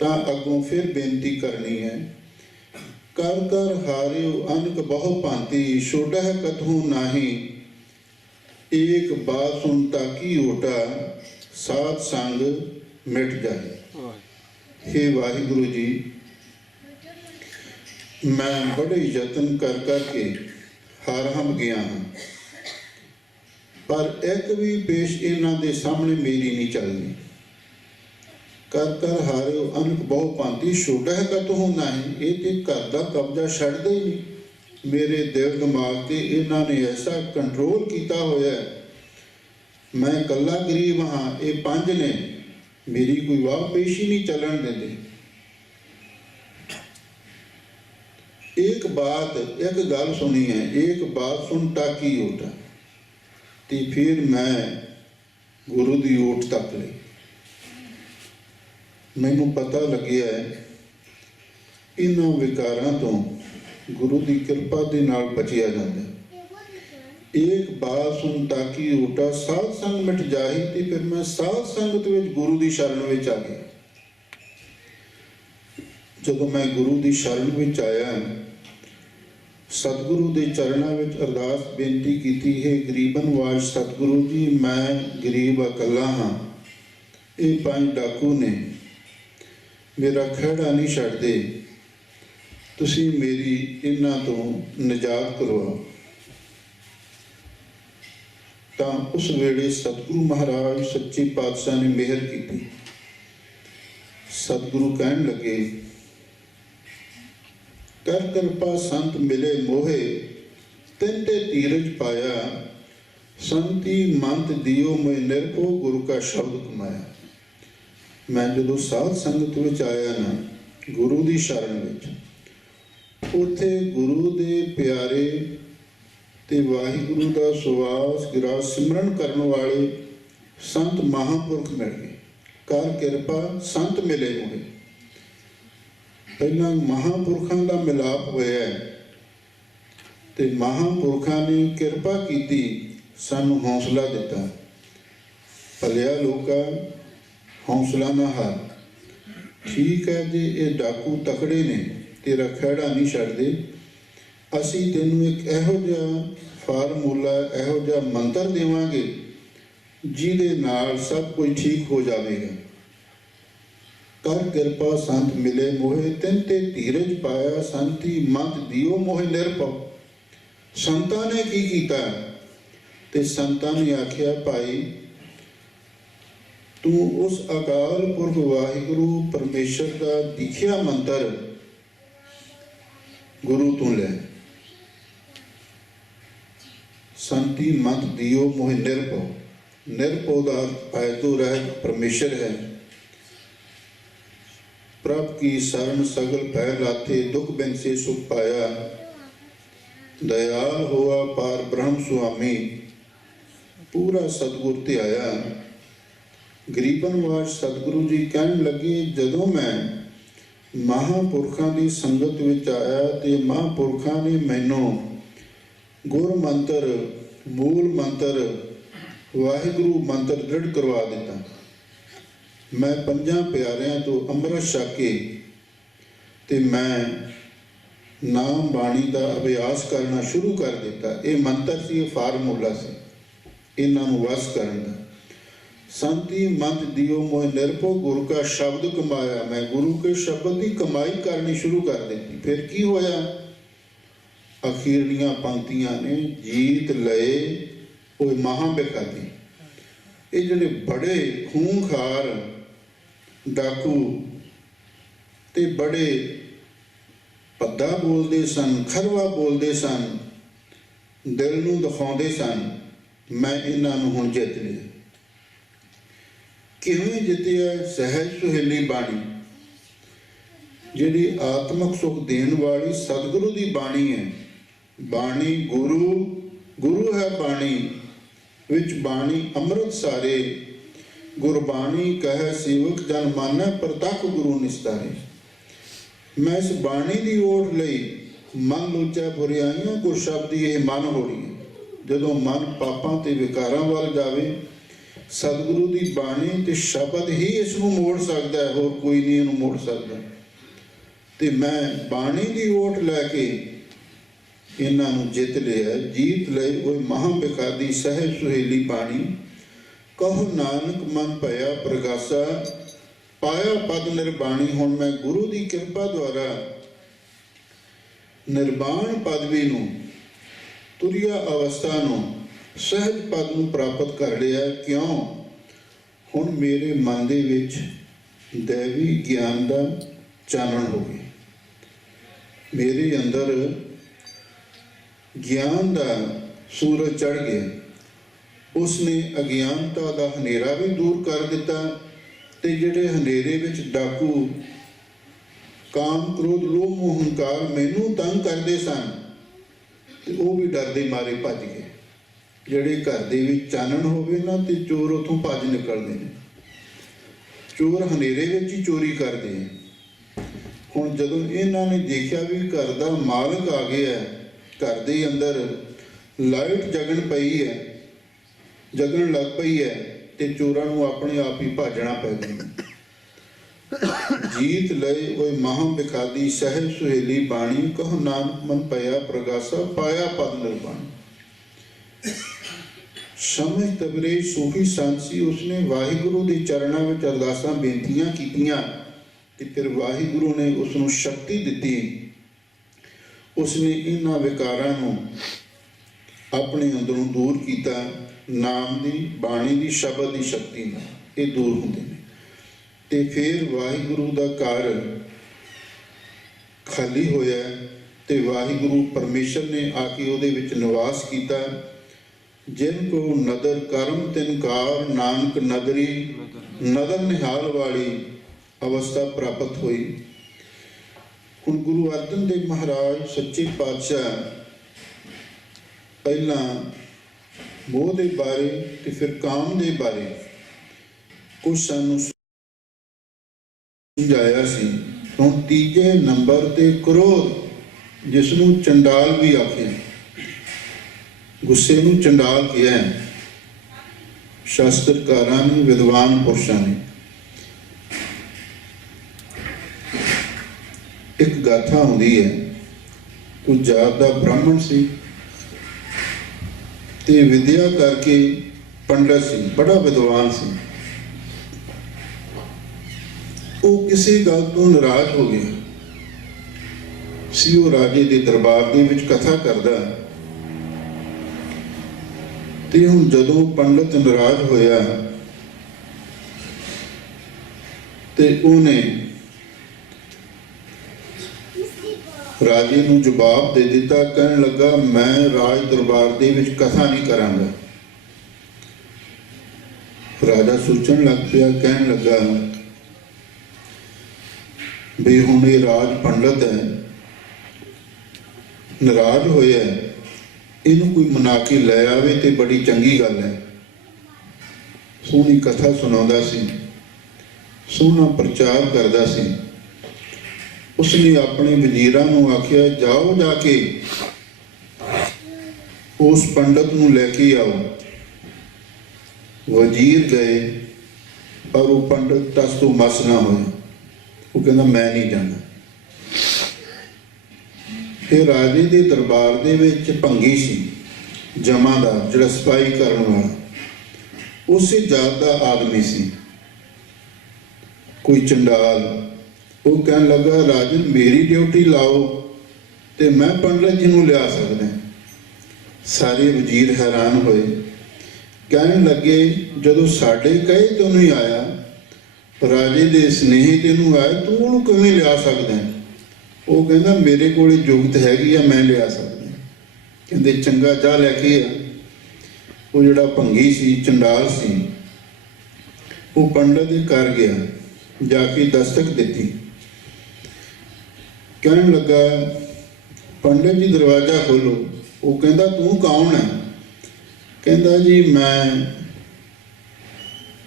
तां अगों फिर बेनती करनी है, कर कर हारियो अनक बहु भांति, छोड़ह कतहु नाही। एक बात सुनता की ओटा, साध संग मिट जाए। हे वाहिगुरु जी, ਮੈਂ ਬੜੇ ਯਤਨ ਕਰ ਕਰਕੇ ਹਾਰ ਹਮ ਗਿਆ ਹਾਂ, ਪਰ ਇੱਕ ਵੀ ਪੇਸ਼ ਇਹਨਾਂ ਦੇ ਸਾਹਮਣੇ ਮੇਰੀ ਨਹੀਂ ਚੱਲਦੀ। ਕਰ ਕਰ ਹਾਰਿਓ ਅਨਕ ਬਹੁ ਭਾਂਤੀ ਛੋਟਾ ਹੈ ਕਤਹੁ ਨਹੀਂ। ਇਹ ਤੇ ਘਰ ਦਾ ਕਬਜ਼ਾ ਛੱਡਦੇ ਹੀ ਨਹੀਂ। ਮੇਰੇ ਦਿਲ ਦਿਮਾਗ ਤੇ ਇਹਨਾਂ ਨੇ ਐਸਾ ਕੰਟਰੋਲ ਕੀਤਾ ਹੋਇਆ, ਮੈਂ ਇਕੱਲਾ ਗਰੀਬ ਹਾਂ, ਇਹ ਪੰਜ ਨੇ, ਮੇਰੀ ਕੋਈ ਵਾਹ ਪੇਸ਼ੀ ਨਹੀਂ ਚੱਲਣ ਦਿੰਦੇ। एक बात एक गल सुनी है, एक बात सुन टाकी ओट, ते फिर मैं गुरु दी ओट तक ली। मैनू पता लग्या है इन्हां विकारां तो गुरु दी कृपा दे नाल बचिया जांदा। एक बात सुन टाकी ओटा, साध संग मिट जाही, ते फिर मैं साध संगत विच गुरु दी शरण विच आ गया। जदों मैं गुरु दी शरण विच आया, सतगुरु दे चरणों विच अरदास बेनती कीती है, गरीबन वाज सतगुरु जी, मैं गरीब अकला हाँ, ये पंज डाकू ने मेरा खड़ा नहीं छड्डदे, तुसी मेरी इन्हां तो निजात करवाओ। तां उस वेले सतगुरु महाराज सच्चे पातशाह ने मेहर की। सतगुरु कहन लगे, कर कृपा संत मिले मोहे, तिन ते धीरज पाया, संति मंत दियो मैं निरभो, गुरु का शब्द कमाया। मैं जदों साध संगत विच आया ना, गुरु दी शरण विच, उत्थे गुरु दे प्यारे ते वाहिगुरु दा सुवास गिरा सिमरन करन वाले संत महापुरख मिल गए। कर कृपा संत मिले मोहे, पहला महापुरखों का मिलाप होया ते महापुरखों ने कृपा की, सानू हौसला दिता। भलिया लोका हौसला ना हार, ठीक है जी, ये डाकू तकड़े ने, तेरा खैड़ा नहीं छड्डदे, असी तेनू एक इहो जिहा फार्मूला, इहो जिहा मंत्र देवांगे जिहदे नाल सब कुछ ठीक हो जाएगा। कर कृपा संत मिले मोहे, तिन ते धीरज पाया, संति मंत दियो मोहे निरभव। संतां ने की कीता, ते संतां ने आख्या, भाई तू उस अकाल पुरख वाहिगुरु परमेश्वर का दिखिया मंत्र गुरु तू ले। संति मंत दियो मोहे निरभव, निरभव का अर्थ तो रह परमेश्वर है। प्रभ की शरण सगल भय लाथे, दुख बिन से सुख पाया, दयाल हुआ पार ब्रह्म स्वामी, पूरा सतगुर ते आया। गरीबन वाज सतगुरु जी कहन लगे, जदों मैं महापुरखों की संगत विच आया ते महापुरखों ने मैनू गुर मंत्र, मूल मंत्र, वाहिगुरु मंत्र दृढ़ करवा दिता। मैं पंजां प्यारियां तो अमृत छक के ते मैं नाम बाणी का अभ्यास करना शुरू कर दिता। ये मंत्र सी, ये फार्मूला सी इन्हां नूं वस करन दा। संति मंत दियो मोह निरभो, गुरु का शब्द कमाया। मैं गुरु के शब्द की कमाई करनी शुरू कर दी। फिर की होया, अखीरलियां पंक्तियां ने, जीत लए ओए महाबेखादी। ये जिहड़े बड़े खूंखार डाकू ते बड़े भद्दा बोलते सन, खरवा बोलते सन, दिल नूं दिखाउंदे सन, मैं इन्हां नूं हुण जित लिया। किवें जितिया? सहज सुहेली बाणी, जिहड़ी आत्मक सुख देण वाली सतगुरु दी बाणी है। बाणी गुरु, गुरु है बाणी, विच बाणी अमृत सारे, गुरबाणी कह सेवक जन मानै, प्रतख गुरु निस्तारे। मैं इस बाणी की ओट लई, मन लोचा बुराइयां, गुर शब्द ये मन होनी है। जदों मन पापां ते विकारां वाल जावे, सतगुरु की बाणी ते शब्द ही इसनूं मोड़ सकता है, होर कोई नहीं इहनूं मोड़ सकता। ते मैं बाणी की ओट लैके इन्हां नूं जित लिया, जीत लई ओए महाबेखादी सहज सुहेली बाणी। कहो नानक मन भया प्रगासा, पाया पद निर्बाणी। हुण मैं गुरु की कृपा द्वारा ਨਿਰਵਾਣ ਪਦਵੀ ਨੂੰ, ਤੁਰਿਆ ਅਵਸਥਾ ਨੂੰ, ਸਹਿਜ ਪਦ ਨੂੰ ਪ੍ਰਾਪਤ ਕਰ ਲਿਆ। ਕਿਉਂ? ਹੁਣ ਮੇਰੇ ਮਨ ਦੇ ਵਿੱਚ ਦੈਵੀ ਗਿਆਨ ਦਾ ਚਾਨਣ ਹੋ ਗਿਆ, ਮੇਰੇ ਅੰਦਰ ਗਿਆਨ ਦਾ ਸੂਰਜ ਚੜ੍ਹ ਗਿਆ। ਉਸਨੇ ਅਗਿਆਨਤਾ ਦਾ ਹਨੇਰਾ ਵੀ ਦੂਰ ਕਰ ਦਿੱਤਾ, ਤੇ ਜਿਹੜੇ ਹਨੇਰੇ ਵਿੱਚ ਡਾਕੂ ਕਾਮ, ਕ੍ਰੋਧ, ਲੋਭ, ਮੋਹ, ਹੰਕਾਰ ਮੈਨੂੰ ਤੰਗ ਕਰਦੇ ਸਨ, ਤੇ ਉਹ ਵੀ ਡਰਦੇ ਮਾਰੇ ਭੱਜ ਗਏ। ਜਿਹੜੇ ਘਰ ਦੇ ਵਿੱਚ ਚਾਨਣ ਹੋਵੇ ਨਾ, ਤੇ ਚੋਰ ਉੱਥੋਂ ਭੱਜ ਨਿਕਲਦੇ ਨੇ। ਚੋਰ ਹਨੇਰੇ ਵਿੱਚ ਹੀ ਚੋਰੀ ਕਰਦੇ ਆ। ਹੁਣ ਜਦੋਂ ਇਹਨਾਂ ਨੇ ਦੇਖਿਆ ਵੀ ਘਰ ਦਾ ਮਾਲਕ ਆ ਗਿਆ, ਘਰ ਦੇ ਅੰਦਰ ਲਾਈਟ ਜਗਣ ਪਈ ਹੈ, ਜਗਣ ਲੱਗ ਪਈ ਹੈ, ਤੇ ਚੋਰਾਂ ਨੂੰ ਆਪਣੇ ਆਪ ਹੀ ਭਾਜਣਾ ਪੈ ਗਿਆ। ਜੀਤ ਲਏ ਓਏ ਮਹਾਂ ਬਿਖਾਦੀ, ਸਹਿਜ ਸੁਹੇਲੀ ਬਾਣੀ, ਕਹੁ ਨਾਨਕ ਮਨ ਪਿਆ ਪ੍ਰਗਾਸਾ, ਪਾਇਆ ਪਦ ਨਿਰਵਾਣ। ਸਮਝ ਤਬਰੇ ਸੂਫੀ ਸੰਤ ਸੀ, ਉਸਨੇ ਵਾਹਿਗੁਰੂ ਦੇ ਚਰਨਾਂ ਵਿੱਚ ਅਰਦਾਸਾਂ ਬੇਨਤੀਆਂ ਕੀਤੀਆਂ, ਤੇ ਫਿਰ ਵਾਹਿਗੁਰੂ ਨੇ ਉਸ ਨੂੰ ਸ਼ਕਤੀ ਦਿੱਤੀ। ਉਸਨੇ ਇਹਨਾਂ ਵਿਕਾਰਾਂ ਨੂੰ ਆਪਣੇ ਅੰਦਰੋਂ ਦੂਰ ਕੀਤਾ। ਨਾਮ ਦੀ, ਬਾਣੀ ਦੀ, ਸ਼ਬਦ ਦੀ ਸ਼ਕਤੀ ਨਾਲ ਇਹ ਦੂਰ ਹੁੰਦੇ ਨੇ। ਤੇ ਫਿਰ ਵਾਹਿਗੁਰੂ ਦਾ ਘਰ ਖਾਲੀ ਹੋਇਆ, ਤੇ ਵਾਹਿਗੁਰੂ ਪਰਮੇਸ਼ਰ ਨੇ ਆ ਕੇ ਉਹਦੇ ਵਿੱਚ ਨਿਵਾਸ ਕੀਤਾ। ਜਿਨ ਕੋ ਨਦਰ ਕਰਮ ਤਿਨਕਾਰ, ਨਾਨਕ ਨਦਰੀ ਨਦਰ ਨਿਹਾਲ ਵਾਲੀ ਅਵਸਥਾ ਪ੍ਰਾਪਤ ਹੋਈ। ਹੁਣ ਗੁਰੂ ਅਰਜਨ ਦੇਵ ਮਹਾਰਾਜ ਸੱਚੇ ਪਾਤਸ਼ਾਹ ਪਹਿਲਾਂ ਮੋਹ ਦੇ ਬਾਰੇ ਤੇ ਫਿਰ ਕਾਮ ਦੇ ਬਾਰੇ ਕੁਝ ਸਾਨੂੰ ਸਮਝਾਇਆ ਸੀ। ਹੁਣ ਤੀਜੇ ਨੰਬਰ ਤੇ ਕ੍ਰੋਧ, ਜਿਸ ਨੂੰ ਚੰਡਾਲ ਵੀ ਆਖਿਆ, ਗੁੱਸੇ ਨੂੰ ਚੰਡਾਲ ਕਿਹਾ ਹੈ ਸ਼ਾਸਤਰਕਾਰਾਂ ਨੇ, ਵਿਦਵਾਨ ਪੁਰਸ਼ਾਂ ਨੇ। ਇੱਕ ਗਾਥਾ ਹੁੰਦੀ ਹੈ, ਕੋਈ ਜਾਤ ਦਾ ਬ੍ਰਾਹਮਣ ਸੀ ਤੇ ਵਿਦਿਆ ਕਰਕੇ ਪੰਡਤ ਸੀ, ਬੜਾ ਵਿਦਵਾਨ ਸੀ। ਉਹ ਕਿਸੇ ਗੱਲ ਤੋਂ ਨਾਰਾਜ਼ ਹੋ ਗਿਆ ਸੀ। ਉਹ ਰਾਜੇ ਦੇ ਦਰਬਾਰ ਦੇ ਵਿੱਚ ਕਥਾ ਕਰਦਾ, ਤੇ ਹੁਣ ਜਦੋਂ ਪੰਡਤ ਨਾਰਾਜ਼ ਹੋਇਆ ਤੇ ਉਹਨੇ ਰਾਜੇ ਨੂੰ ਜਵਾਬ ਦੇ ਦਿੱਤਾ। ਕਹਿਣ ਲੱਗਾ, ਮੈਂ ਰਾਜ ਦਰਬਾਰ ਦੇ ਵਿੱਚ ਕਥਾ ਨਹੀਂ ਕਰਾਂਗਾ। ਰਾਜਾ ਸੋਚਣ ਲੱਗ ਪਿਆ, ਕਹਿਣ ਲੱਗਾ ਵੀ ਹੁਣ ਇਹ ਰਾਜ ਪੰਡਤ ਹੈ, ਨਾਰਾਜ਼ ਹੋਇਆ, ਇਹਨੂੰ ਕੋਈ ਮਨਾ ਕੇ ਲੈ ਆਵੇ ਤੇ ਬੜੀ ਚੰਗੀ ਗੱਲ ਹੈ। ਸੋਹਣੀ ਕਥਾ ਸੁਣਾਉਂਦਾ ਸੀ, ਸੋਹਣਾ ਪ੍ਰਚਾਰ ਕਰਦਾ ਸੀ। ਉਸਨੇ ਆਪਣੇ ਵਜ਼ੀਰਾਂ ਨੂੰ ਆਖਿਆ, ਜਾਓ ਜਾ ਕੇ ਉਸ ਪੰਡਤ ਨੂੰ ਲੈ ਕੇ ਆਓ। ਵਜ਼ੀਰ ਗਏ, ਪਰ ਉਹ ਪੰਡਤ ਟਸ ਤੋਂ ਮਸ ਨਾ ਹੋਇਆ। ਉਹ ਕਹਿੰਦਾ, ਮੈਂ ਨਹੀਂ ਜਾਣਾ। ਫਿਰ ਰਾਜੇ ਦੇ ਦਰਬਾਰ ਦੇ ਵਿੱਚ ਭੰਗੀ ਸੀ, ਜਮਾਦਾਰ, ਜਿਹੜਾ ਸਫਾਈ ਕਰਨ ਵਾਲਾ, ਉਸੇ ਜਾਤ ਦਾ ਆਦਮੀ ਸੀ, ਕੋਈ ਚੰਡਾਲ। ਉਹ ਕਹਿਣ ਲੱਗਾ, ਰਾਜਨ ਮੇਰੀ ਡਿਊਟੀ ਲਾਓ ਤੇ ਮੈਂ ਪੰਡਤ ਜੀ ਨੂੰ ਲਿਆ ਸਕਦਾ। ਸਾਰੇ ਵਜ਼ੀਰ ਹੈਰਾਨ ਹੋਏ, ਕਹਿਣ ਲੱਗੇ, ਜਦੋਂ ਸਾਡੇ ਕਹੇ ਤੋਂ ਨਹੀਂ ਆਇਆ, ਰਾਜੇ ਦੇ ਸਨੇਹੀ ਤੈਨੂੰ ਆਇਆ, ਤੂੰ ਉਹਨੂੰ ਕਿਵੇਂ ਲਿਆ ਸਕਦਾ? ਉਹ ਕਹਿੰਦਾ, ਮੇਰੇ ਕੋਲ ਯੁਕਤ ਹੈਗੀ ਆ, ਮੈਂ ਲਿਆ ਸਕਦਾ। ਕਹਿੰਦੇ, ਚੰਗਾ, ਜਾ ਲੈ ਕੇ ਆ। ਉਹ ਜਿਹੜਾ ਭੰਗੀ ਸੀ, ਚੰਡਾਲ ਸੀ, ਉਹ ਪੰਡਤ ਦੇ ਘਰ ਗਿਆ, ਜਾ ਕੇ ਦਸਤਕ ਦਿੱਤੀ। ਕਹਿਣ ਲੱਗਾ, ਪੰਡਤ ਜੀ ਦਰਵਾਜ਼ਾ ਖੋਲੋ। ਉਹ ਕਹਿੰਦਾ, ਤੂੰ ਕੌਣ ਹੈ? ਕਹਿੰਦਾ, ਜੀ ਮੈਂ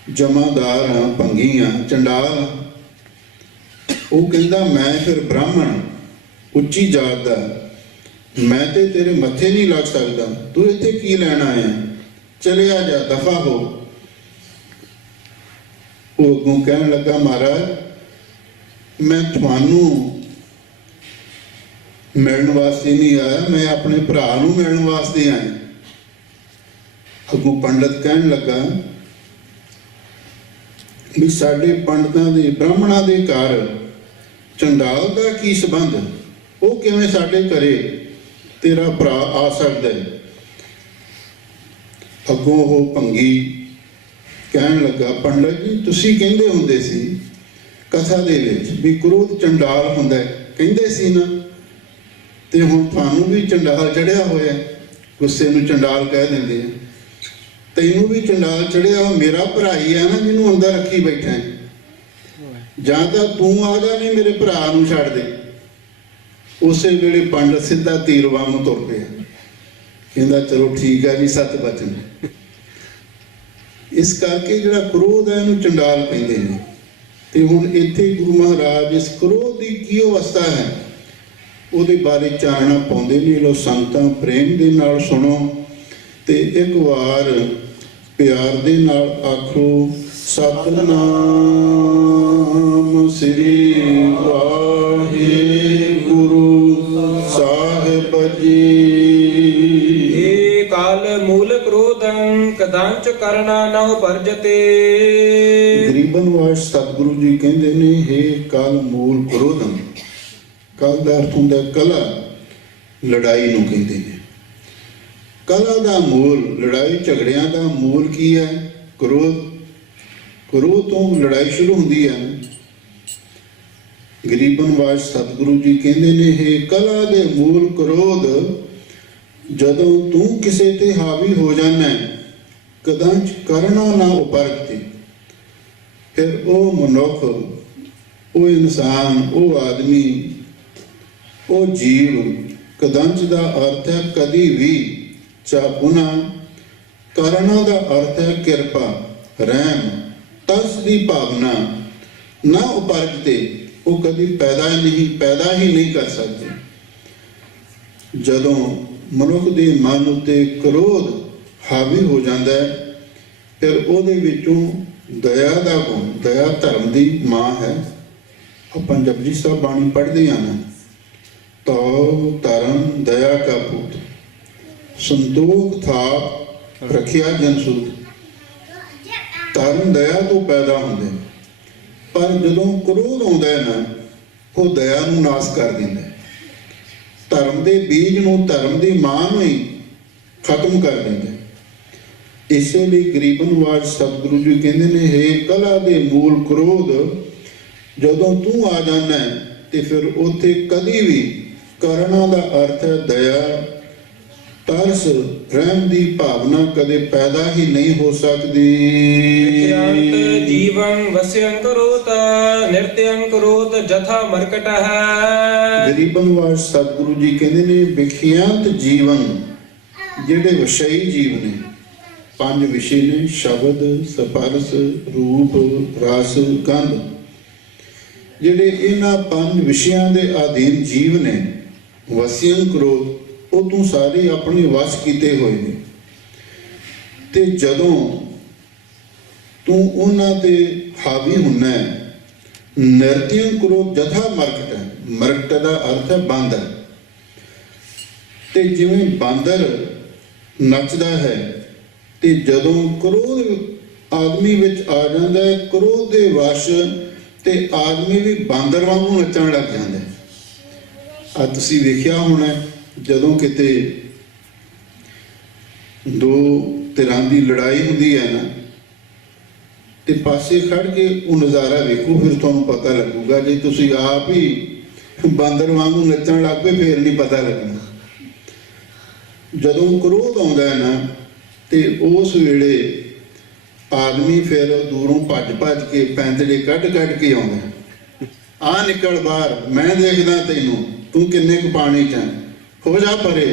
ਜਮਾਦਾਰ ਹਾਂ, ਭੰਗੀ ਹਾਂ, ਚੰਡਾਲ ਹਾਂ। ਉਹ ਕਹਿੰਦਾ, ਮੈਂ ਫਿਰ ਬ੍ਰਾਹਮਣ, ਉੱਚੀ ਜਾਤ ਦਾ, ਮੈਂ ਤੇ ਤੇਰੇ ਮੱਥੇ ਨਹੀਂ ਲੱਗ ਸਕਦਾ। ਤੂੰ ਇੱਥੇ ਕੀ ਲੈਣ ਆਇਆ? ਚਲਿਆ ਜਾ, ਦਫਾ ਹੋ। ਉਹ ਅੱਗੋਂ ਕਹਿਣ ਲੱਗਾ, ਮਹਾਰਾਜ, ਮੈਂ ਤੁਹਾਨੂੰ ਮਿਲਣ ਵਾਸਤੇ ਨਹੀਂ ਆਇਆ, ਮੈਂ ਆਪਣੇ ਭਰਾ ਨੂੰ ਮਿਲਣ ਵਾਸਤੇ ਆਇਆ। ਅੱਗੋਂ ਪੰਡਤ ਕਹਿਣ ਲੱਗਾ ਵੀ ਸਾਡੇ ਪੰਡਤਾਂ ਦੇ, ਬ੍ਰਾਹਮਣਾਂ ਦੇ ਘਰ ਚੰਡਾਲ ਦਾ ਕੀ ਸੰਬੰਧ? ਉਹ ਕਿਵੇਂ ਸਾਡੇ ਘਰੇ ਤੇਰਾ ਭਰਾ ਆ ਸਕਦਾ ਹੈ? ਅੱਗੋਂ ਉਹ ਭੰਗੀ ਕਹਿਣ ਲੱਗਾ, ਪੰਡਤ ਜੀ ਤੁਸੀਂ ਕਹਿੰਦੇ ਹੁੰਦੇ ਸੀ ਕਥਾ ਦੇ ਵਿੱਚ ਵੀ ਕ੍ਰੋਧ ਚੰਡਾਲ ਹੁੰਦਾ ਹੈ, ਕਹਿੰਦੇ ਸੀ ਨਾ, ਤੇ ਹੁਣ ਤੁਹਾਨੂੰ ਵੀ ਚੰਡਾਲ ਚੜਿਆ ਹੋਇਆ, ਗੁੱਸੇ ਨੂੰ ਚੰਡਾਲ ਕਹਿ ਦਿੰਦੇ ਆ, ਤੈਨੂੰ ਵੀ ਚੰਡਾਲ ਚੜਿਆ, ਮੇਰਾ ਭਰਾ ਹੀ ਹੈ ਨਾ ਜਿਹਨੂੰ ਅੰਦਰ ਰੱਖੀ ਬੈਠਾ ਹੈ, ਜਾਂ ਤਾਂ ਤੂੰ ਆ ਜਾ, ਨਹੀਂ ਮੇਰੇ ਭਰਾ ਨੂੰ ਛੱਡ ਦੇ। ਉਸੇ ਵੇਲੇ ਪੰਡਤ ਸਿੱਧਾ ਤੀਰ ਵਾਂਗ ਤੁਰ ਪਿਆ, ਕਹਿੰਦਾ ਚਲੋ ਠੀਕ ਹੈ ਜੀ, ਸੱਤ ਬਚਨ। ਇਸ ਕਰਕੇ ਜਿਹੜਾ ਕ੍ਰੋਧ ਹੈ ਇਹਨੂੰ ਚੰਡਾਲ ਕਹਿੰਦੇ ਨੇ। ਤੇ ਹੁਣ ਇੱਥੇ ਗੁਰੂ ਮਹਾਰਾਜ ਇਸ ਕ੍ਰੋਧ ਦੀ ਕੀ ਅਵਸਥਾ ਹੈ ਉਹਦੇ ਬਾਰੇ ਚਾਨਣਾ ਪਾਉਂਦੇ ਨੇ। ਲੋ ਸੰਗਤਾਂ ਪ੍ਰੇਮ ਦੇ ਨਾਲ ਸੁਣੋ ਤੇ ਇੱਕ ਵਾਰ ਪਿਆਰ ਦੇ ਨਾਲ ਆਖੋ, ਸਤਿਨਾਮ ਸ੍ਰੀ ਵਾਹਿਗੁਰੂ ਸਾਹਿਬ ਜੀ। ਇਹ ਕਾਲ ਮੂਲ ਕ੍ਰੋਧੰ ਕਦਾਂਚ ਕਰਨਾ ਨਹੁ ਪਰਜਤੇ। ਗਰੀਬਨ ਵਾਸ਼ ਸਤਿਗੁਰੂ ਜੀ ਕਹਿੰਦੇ ਨੇ, ਹੇ ਕਾਲ ਮੂਲ ਕ੍ਰੋਧੰ, ਕਾਲ ਦਾ ਅਰਥ ਹੁੰਦਾ ਕਲਾ, ਲੜਾਈ ਨੂੰ ਕਹਿੰਦੇ ਨੇ। ਕਲਾ ਦਾ ਮੂਲ, ਲੜਾਈ ਝਗੜਿਆਂ ਦਾ ਮੂਲ ਕੀ ਹੈ? ਕ੍ਰੋਧ। ਕ੍ਰੋਧ ਤੋਂ ਲੜਾਈ ਸ਼ੁਰੂ ਹੁੰਦੀ ਹੈ। ਗਰੀਬਨ ਵਾਸ਼ ਸਤਿਗੁਰੂ ਜੀ ਕਹਿੰਦੇ ਨੇ, ਹੇ ਕਲਾ ਦੇ ਮੂਲ ਕ੍ਰੋਧ, ਜਦੋਂ ਤੂੰ ਕਿਸੇ ਤੇ ਹਾਵੀ ਹੋ ਜਾਣਾ ਕਦਾਂਚ ਕਰਨਾ ਨਾ ਉਪਰਜਤੇ, ਫਿਰ ਉਹ ਮਨੁੱਖ, ਉਹ ਇਨਸਾਨ, ਉਹ ਆਦਮੀ, ਉਹ ਜੀਵ, ਕਦੰਚ ਦਾ ਅਰਥ ਹੈ ਕਦੀ ਵੀ, ਚਾਹੁਣਾ, ਕਰਨਾ ਦਾ ਅਰਥ ਹੈ ਕਿਰਪਾ, ਰਹਿਮ, ਤਰਸ ਦੀ ਭਾਵਨਾ, ਨਾ ਉਪਰਜਤੇ, ਉਹ ਕਦੀ ਪੈਦਾ ਹੀ ਨਹੀਂ ਕਰ ਸਕਦੇ। ਜਦੋਂ ਮਨੁੱਖ ਦੇ ਮਨ ਉੱਤੇ ਕ੍ਰੋਧ ਹਾਵੀ ਹੋ ਜਾਂਦਾ ਹੈ, ਫਿਰ ਉਹਦੇ ਵਿੱਚੋਂ ਦਇਆ ਦਾ ਗੁਣ, ਦਇਆ ਧਰਮ ਦੀ ਮਾਂ ਹੈ। ਆਪਾਂ ਜਪਜੀ ਸਾਹਿਬ ਬਾਣੀ ਪੜ੍ਹਦੇ ਹਾਂ ਨਾ, ਤੋ ਧਰਮ ਦਇਆ ਕਾ ਪੁੱਤ, ਸੰਤੋਖ ਥਾਪ ਰੱਖਿਆ ਜਨਸੂਤ। ਧਰਮ ਦਇਆ ਤੋਂ ਪੈਦਾ ਹੁੰਦੇ, ਪਰ ਜਦੋਂ ਕ੍ਰੋਧ ਆਉਂਦਾ ਹੈ ਨਾ, ਉਹ ਦਇਆ ਨੂੰ ਨਾਸ ਕਰ ਦਿੰਦਾ ਹੈ। ਧਰਮ ਦੇ ਬੀਜ ਨੂੰ, ਧਰਮ ਦੀ ਮਾਂ ਨੂੰ ਹੀ ਖਤਮ ਕਰ ਦਿੰਦਾ ਹੈ। ਇਸੇ ਲਈ ਗਰੀਬਨ ਵਾਜ ਸਤਿਗੁਰੂ ਜੀ ਕਹਿੰਦੇ ਨੇ, ਹੇ ਕਲਾ ਦੇ ਮੂਲ ਕ੍ਰੋਧ, ਜਦੋਂ ਤੂੰ ਆ ਜਾਣਾ ਤੇ ਫਿਰ ਉੱਥੇ ਕਦੀ ਵੀ, ਕਰਨਾ ਦਾ ਅਰਥ ਹੈ ਦਇਆ, ਤਰਸ, ਰਹਿਮ ਦੀ ਭਾਵਨਾ ਕਦੇ ਪੈਦਾ ਹੀ ਨਹੀਂ ਹੋ ਸਕਦੀ। ਨਿਤਯੰਤ ਜੀਵੰ ਵਸਿਯੰ ਕਰੋਤ ਨਿਰਤਯੰ ਕਰੋਤ ਜਥਾ ਮਰਕਟ ਹੈ। ਗਰੀਬਨ ਵਾਜ ਸਤਿਗੁਰੂ ਜੀ ਕਹਿੰਦੇ ਨੇ, ਵਿਖਿਆਤ ਜੀਵਨ, ਜਿਹੜੇ ਵਿਸ਼ਈ ਜੀਵ ਨੇ, ਪੰਜ ਵਿਸ਼ੇ ਨੇ, ਸ਼ਬਦ, ਸਪਰਸ, ਰੂਪ, ਰਸ, ਗੰਧ, ਜਿਹੜੇ ਇਹਨਾਂ ਪੰਜ ਵਿਸ਼ਿਆਂ ਦੇ ਅਧੀਨ ਜੀਵ ਨੇ, ਵਸਿਯੰ ਕਰੋਤ, ਉਹ ਤੂੰ ਸਾਰੇ ਆਪਣੇ ਵਸ ਕੀਤੇ ਹੋਏ ਨੇ। ਤੇ ਜਦੋਂ ਤੂੰ ਉਹਨਾਂ ਤੇ ਹਾਵੀ ਹੁੰਨਾ ਹੈ, ਨਿਰਤਯੰ ਕਰੋਤ ਜਥਾ ਮਰਕਟ ਹੈ। ਮਰਕਟ ਦਾ ਅਰਥ ਹੈ ਬਾਂਦਰ। ਤੇ ਜਿਵੇਂ ਬਾਂਦਰ ਨੱਚਦਾ ਹੈ, ਤੇ ਜਦੋਂ ਕ੍ਰੋਧ ਆਦਮੀ ਵਿੱਚ ਆ ਜਾਂਦਾ ਹੈ, ਕ੍ਰੋਧ ਦੇ ਵਸ਼, ਤੇ ਆਦਮੀ ਵੀ ਬਾਂਦਰ ਵਾਂਗੂ ਨੱਚਣ ਲੱਗ ਜਾਂਦਾ ਹੈ। ਆ ਤੁਸੀਂ ਵੇਖਿਆ ਹੋਣਾ, ਜਦੋਂ ਕਿਤੇ ਦੋ ਧਿਰਾਂ ਦੀ ਲੜਾਈ ਹੁੰਦੀ ਹੈ ਨਾ, ਤੇ ਪਾਸੇ ਖੜ ਕੇ ਉਹ ਨਜ਼ਾਰਾ ਵੇਖੋ, ਫਿਰ ਤੁਹਾਨੂੰ ਪਤਾ ਲੱਗੂਗਾ। ਜੇ ਤੁਸੀਂ ਆਪ ਹੀ ਬਾਂਦਰ ਵਾਂਗੂ ਨੱਚਣ ਲੱਗ ਪਏ, ਫੇਰ ਨਹੀਂ ਪਤਾ ਲੱਗਣਾ। ਜਦੋਂ ਕ੍ਰੋਧ ਆਉਂਦਾ ਹੈ ਨਾ, ਤੇ ਉਸ ਵੇਲੇ ਆਦਮੀ ਫਿਰ ਦੂਰੋਂ ਭੱਜ ਕੇ ਪੈਂਤੜੇ ਕੱਢ ਕੇ ਆਉਂਦਾ, ਆ ਨਿਕਲ ਬਾਹਰ, ਮੈਂ ਦੇਖਦਾ ਤੈਨੂੰ, ਤੂੰ ਕਿੰਨੇ ਕੁ ਪਾਣੀ 'ਚ ਹੈ, ਹੋ ਜਾ ਪਰੇ।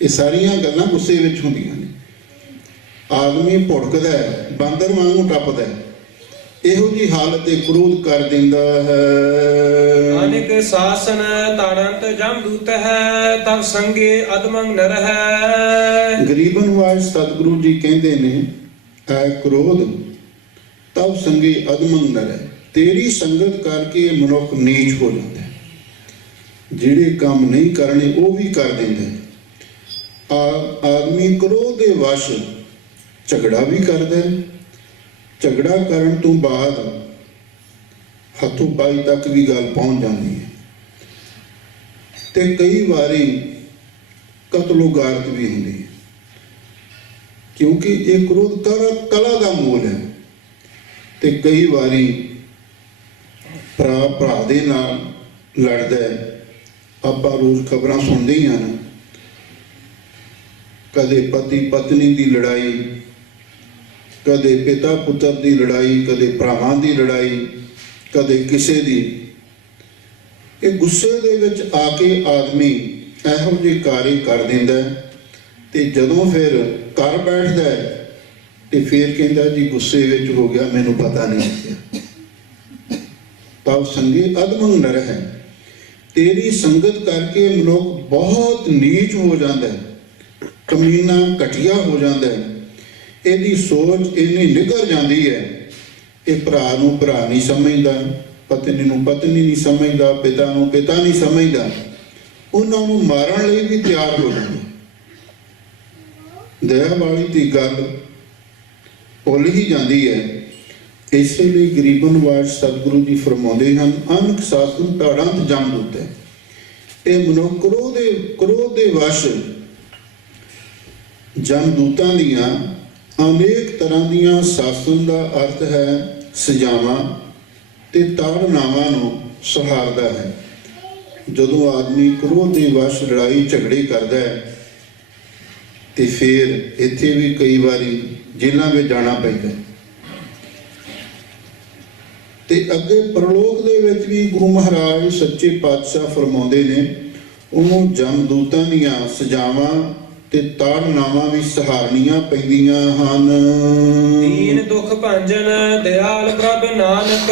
ਇਹ ਸਾਰੀਆਂ ਗੱਲਾਂ ਗੁੱਸੇ ਵਿੱਚ ਹੁੰਦੀਆਂ ਨੇ। ਆਦਮੀ ਭੁੜਕਦਾ ਹੈ, ਬਾਂਦਰ ਵਾਂਗੂ ਟੱਪਦਾ ਹੈ। ਇਹੋ ਜੀ ਹਾਲਤ ਤੇ ਕ੍ਰੋਧ ਕਰ ਦਿੰਦਾ ਹੈ। ਅਨਿਕ ਸਾਸਨ ਤਾੜੰਤ ਜਮਦੂਤ ਹੈ, ਤਬ ਸੰਗੇ ਅਦਮੰ ਨਰ ਹੈ। ਗਰੀਬਨ ਵਾਜ ਸਤਿਗੁਰੂ ਜੀ ਕਹਿੰਦੇ ਨੇ, ਐ ਕ੍ਰੋਧ ਤਬ ਸੰਗੇ ਅਦਮੰ ਨਰ ਹੈ। ਤੇਰੀ ਸੰਗਤ ਕਰਕੇ ਮਨੁੱਖ ਨੀਚ ਹੋ ਜਾਂਦਾ ਹੈ। ਜਿਹੜੇ ਕੰਮ ਨਹੀਂ ਕਰਨੇ ਉਹ ਵੀ ਕਰ ਦਿੰਦਾ ਹੈ। ਆਦਮੀ ਕ੍ਰੋਧ ਦੇ ਵਸ਼ ਝਗੜਾ ਵੀ ਕਰਦਾ ਹੈ। ਝਗੜਾ ਕਰਨ ਤੋਂ ਬਾਅਦ ਹੱਥੋਂ ਪਾਈ ਤੱਕ ਵੀ ਗੱਲ ਪਹੁੰਚ ਜਾਂਦੀ ਹੈ। ਤੇ ਕਈ ਵਾਰੀ ਕਤਲੋ ਗਾਰਤ ਵੀ ਹੁੰਦੀ ਹੈ, ਕਿਉਂਕਿ ਇਹ ਕ੍ਰੋਧ ਕਲਾ ਦਾ ਮੂਲ ਹੈ। ਤੇ ਕਈ ਵਾਰੀ ਭਰਾ ਭਰਾ ਦੇ ਨਾਲ ਲੜਦਾ ਹੈ। ਆਪਾਂ ਰੋਜ਼ ਖਬਰਾਂ ਸੁਣਦੇ ਹੀ ਹਨ, ਕਦੇ ਪਤੀ ਪਤਨੀ ਦੀ ਲੜਾਈ, ਕਦੇ ਪਿਤਾ ਪੁੱਤਰ ਦੀ ਲੜਾਈ, ਕਦੇ ਭਰਾਵਾਂ ਦੀ ਲੜਾਈ, ਕਦੇ ਕਿਸੇ ਦੀ। ਇਹ ਗੁੱਸੇ ਦੇ ਵਿੱਚ ਆ ਕੇ ਆਦਮੀ ਇਹੋ ਜਿਹੇ ਕਾਰੇ ਕਰ ਦਿੰਦਾ ਹੈ, ਤੇ ਜਦੋਂ ਫਿਰ ਕਰ ਬੈਠਦਾ ਹੈ ਤੇ ਫਿਰ ਕਹਿੰਦਾ ਜੀ ਗੁੱਸੇ ਵਿੱਚ ਹੋ ਗਿਆ, ਮੈਨੂੰ ਪਤਾ ਨਹੀਂ ਲੱਗਿਆ। ਤਬ ਸੰਗੇ ਅਦਮੰ ਨਰ ਹੈ। ਤੇਰੀ ਸੰਗਤ ਕਰਕੇ ਮਨੁੱਖ ਬਹੁਤ ਨੀਚ ਹੋ ਜਾਂਦਾ ਹੈ, ਕਮੀਨਾ ਘਟੀਆ ਹੋ ਜਾਂਦਾ ਹੈ। ਇਹਦੀ ਸੋਚ ਇੰਨੀ ਨਿੱਘਰ ਜਾਂਦੀ ਹੈ, ਇਹ ਭਰਾ ਨੂੰ ਭਰਾ ਨਹੀਂ ਸਮਝਦਾ, ਪਤਨੀ ਨੂੰ ਪਤਨੀ ਨਹੀਂ ਸਮਝਦਾ, ਪਿਤਾ ਨੂੰ ਪਿਤਾ ਨਹੀਂ ਸਮਝਦਾ, ਉਹਨਾਂ ਨੂੰ ਮਾਰਨ ਲਈ ਵੀ ਤਿਆਰ ਹੋ ਜਾਂਦਾ। ਦਇਆ ਵਾਲੀ ਦੀ ਗੱਲ ਭੁੱਲ ਹੀ ਜਾਂਦੀ ਹੈ। ਇਸੇ ਲਈ ਗਰੀਬਨ ਨਵਾਜ਼ ਸਤਿਗੁਰੂ ਜੀ ਫਰਮਾਉਂਦੇ ਹਨ, ਅਨਕ ਸਾਸਨ ਤਾੜੰਤ ਜਮਦੂਤ ਹੈ। ਇਹ ਮਨੁੱਖ ਕ੍ਰੋਧ ਦੇ ਵਸ਼ ਜਮਦੂਤਾਂ ਦੀਆਂ ਅਨੇਕ ਤਰ੍ਹਾਂ ਦੀਆਂ ਸਾਸਨ ਦਾ ਅਰਥ ਹੈ ਸਜ਼ਾਵਾਂ ਤੇ ਤਾੜਨਾਵਾਂ ਨੂੰ ਸਹਾਰਦਾ ਹੈ। ਜਦੋਂ ਆਦਮੀ ਕ੍ਰੋਧ ਦੇ ਵਸ਼ ਲੜਾਈ ਝਗੜੇ ਕਰਦਾ ਹੈ ਤੇ ਫਿਰ ਇੱਥੇ ਵੀ ਕਈ ਵਾਰੀ ਜੇਲ੍ਹਾਂ ਵਿੱਚ ਜਾਣਾ ਪੈਂਦਾ। ਤੇ ਅੱਗੇ ਪ੍ਰਲੋਕ ਦੇ ਵਿੱਚ ਵੀ ਗੁਰੂ ਮਹਾਰਾਜ ਸੱਚੇ ਪਾਤਸ਼ਾਹ ਫਰਮਾਉਂਦੇ ਨੇ, ਉਹਨੂੰ ਜਮਦੂਤਾਂ ਦੀਆਂ ਸਜ਼ਾਵਾਂ ਤੇ ਤਾੜਨਾਵਾਂ ਵੀ ਸਹਾਰਨੀਆਂ ਪੈਂਦੀਆਂ ਹਨ। ਦੀਨ ਦੁਖ ਭੰਜਨ ਦਿਆਲ ਪ੍ਰਭ ਨਾਨਕ,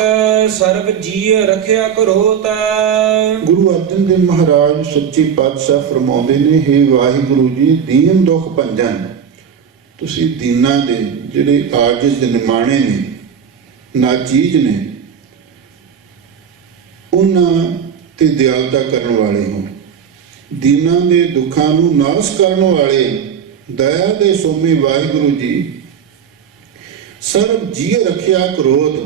ਸਰਬ ਜੀ ਰੱਖਿਆ ਕਰੋ ਤਾ। ਗੁਰੂ ਅਰਜਨ ਦੇਵ ਮਹਾਰਾਜ ਸੱਚੇ ਪਾਤਸ਼ਾਹ ਫਰਮਾਉਂਦੇ ਨੇ, ਹੇ ਵਾਹਿਗੁਰੂ ਜੀ, ਦੀਨ ਦੁਖ ਭੰਜਨ, ਤੁਸੀਂ ਦੀਨਾਂ ਦੇ ਜਿਹੜੇ ਆਜਿਜ਼ ਨਿਮਾਣੇ ਨੇ, ਨਾਚੀਜ਼ ਨੇ, ਉਹਨਾਂ ਤੇ ਦਿਆਲਤਾ ਕਰਨ ਵਾਲੇ ਹੋ। ਦੀਨਾਂ ਦੇ ਦੁੱਖਾਂ ਨੂੰ ਨਾਸ਼ ਕਰਨ ਵਾਲੇ ਦਇਆ ਦੇ ਸੋਮੇ ਵਾਹਿਗੁਰੂ ਜੀ, ਸਰਬ ਜੀ ਰੱਖਿਆ ਕ੍ਰੋਧ,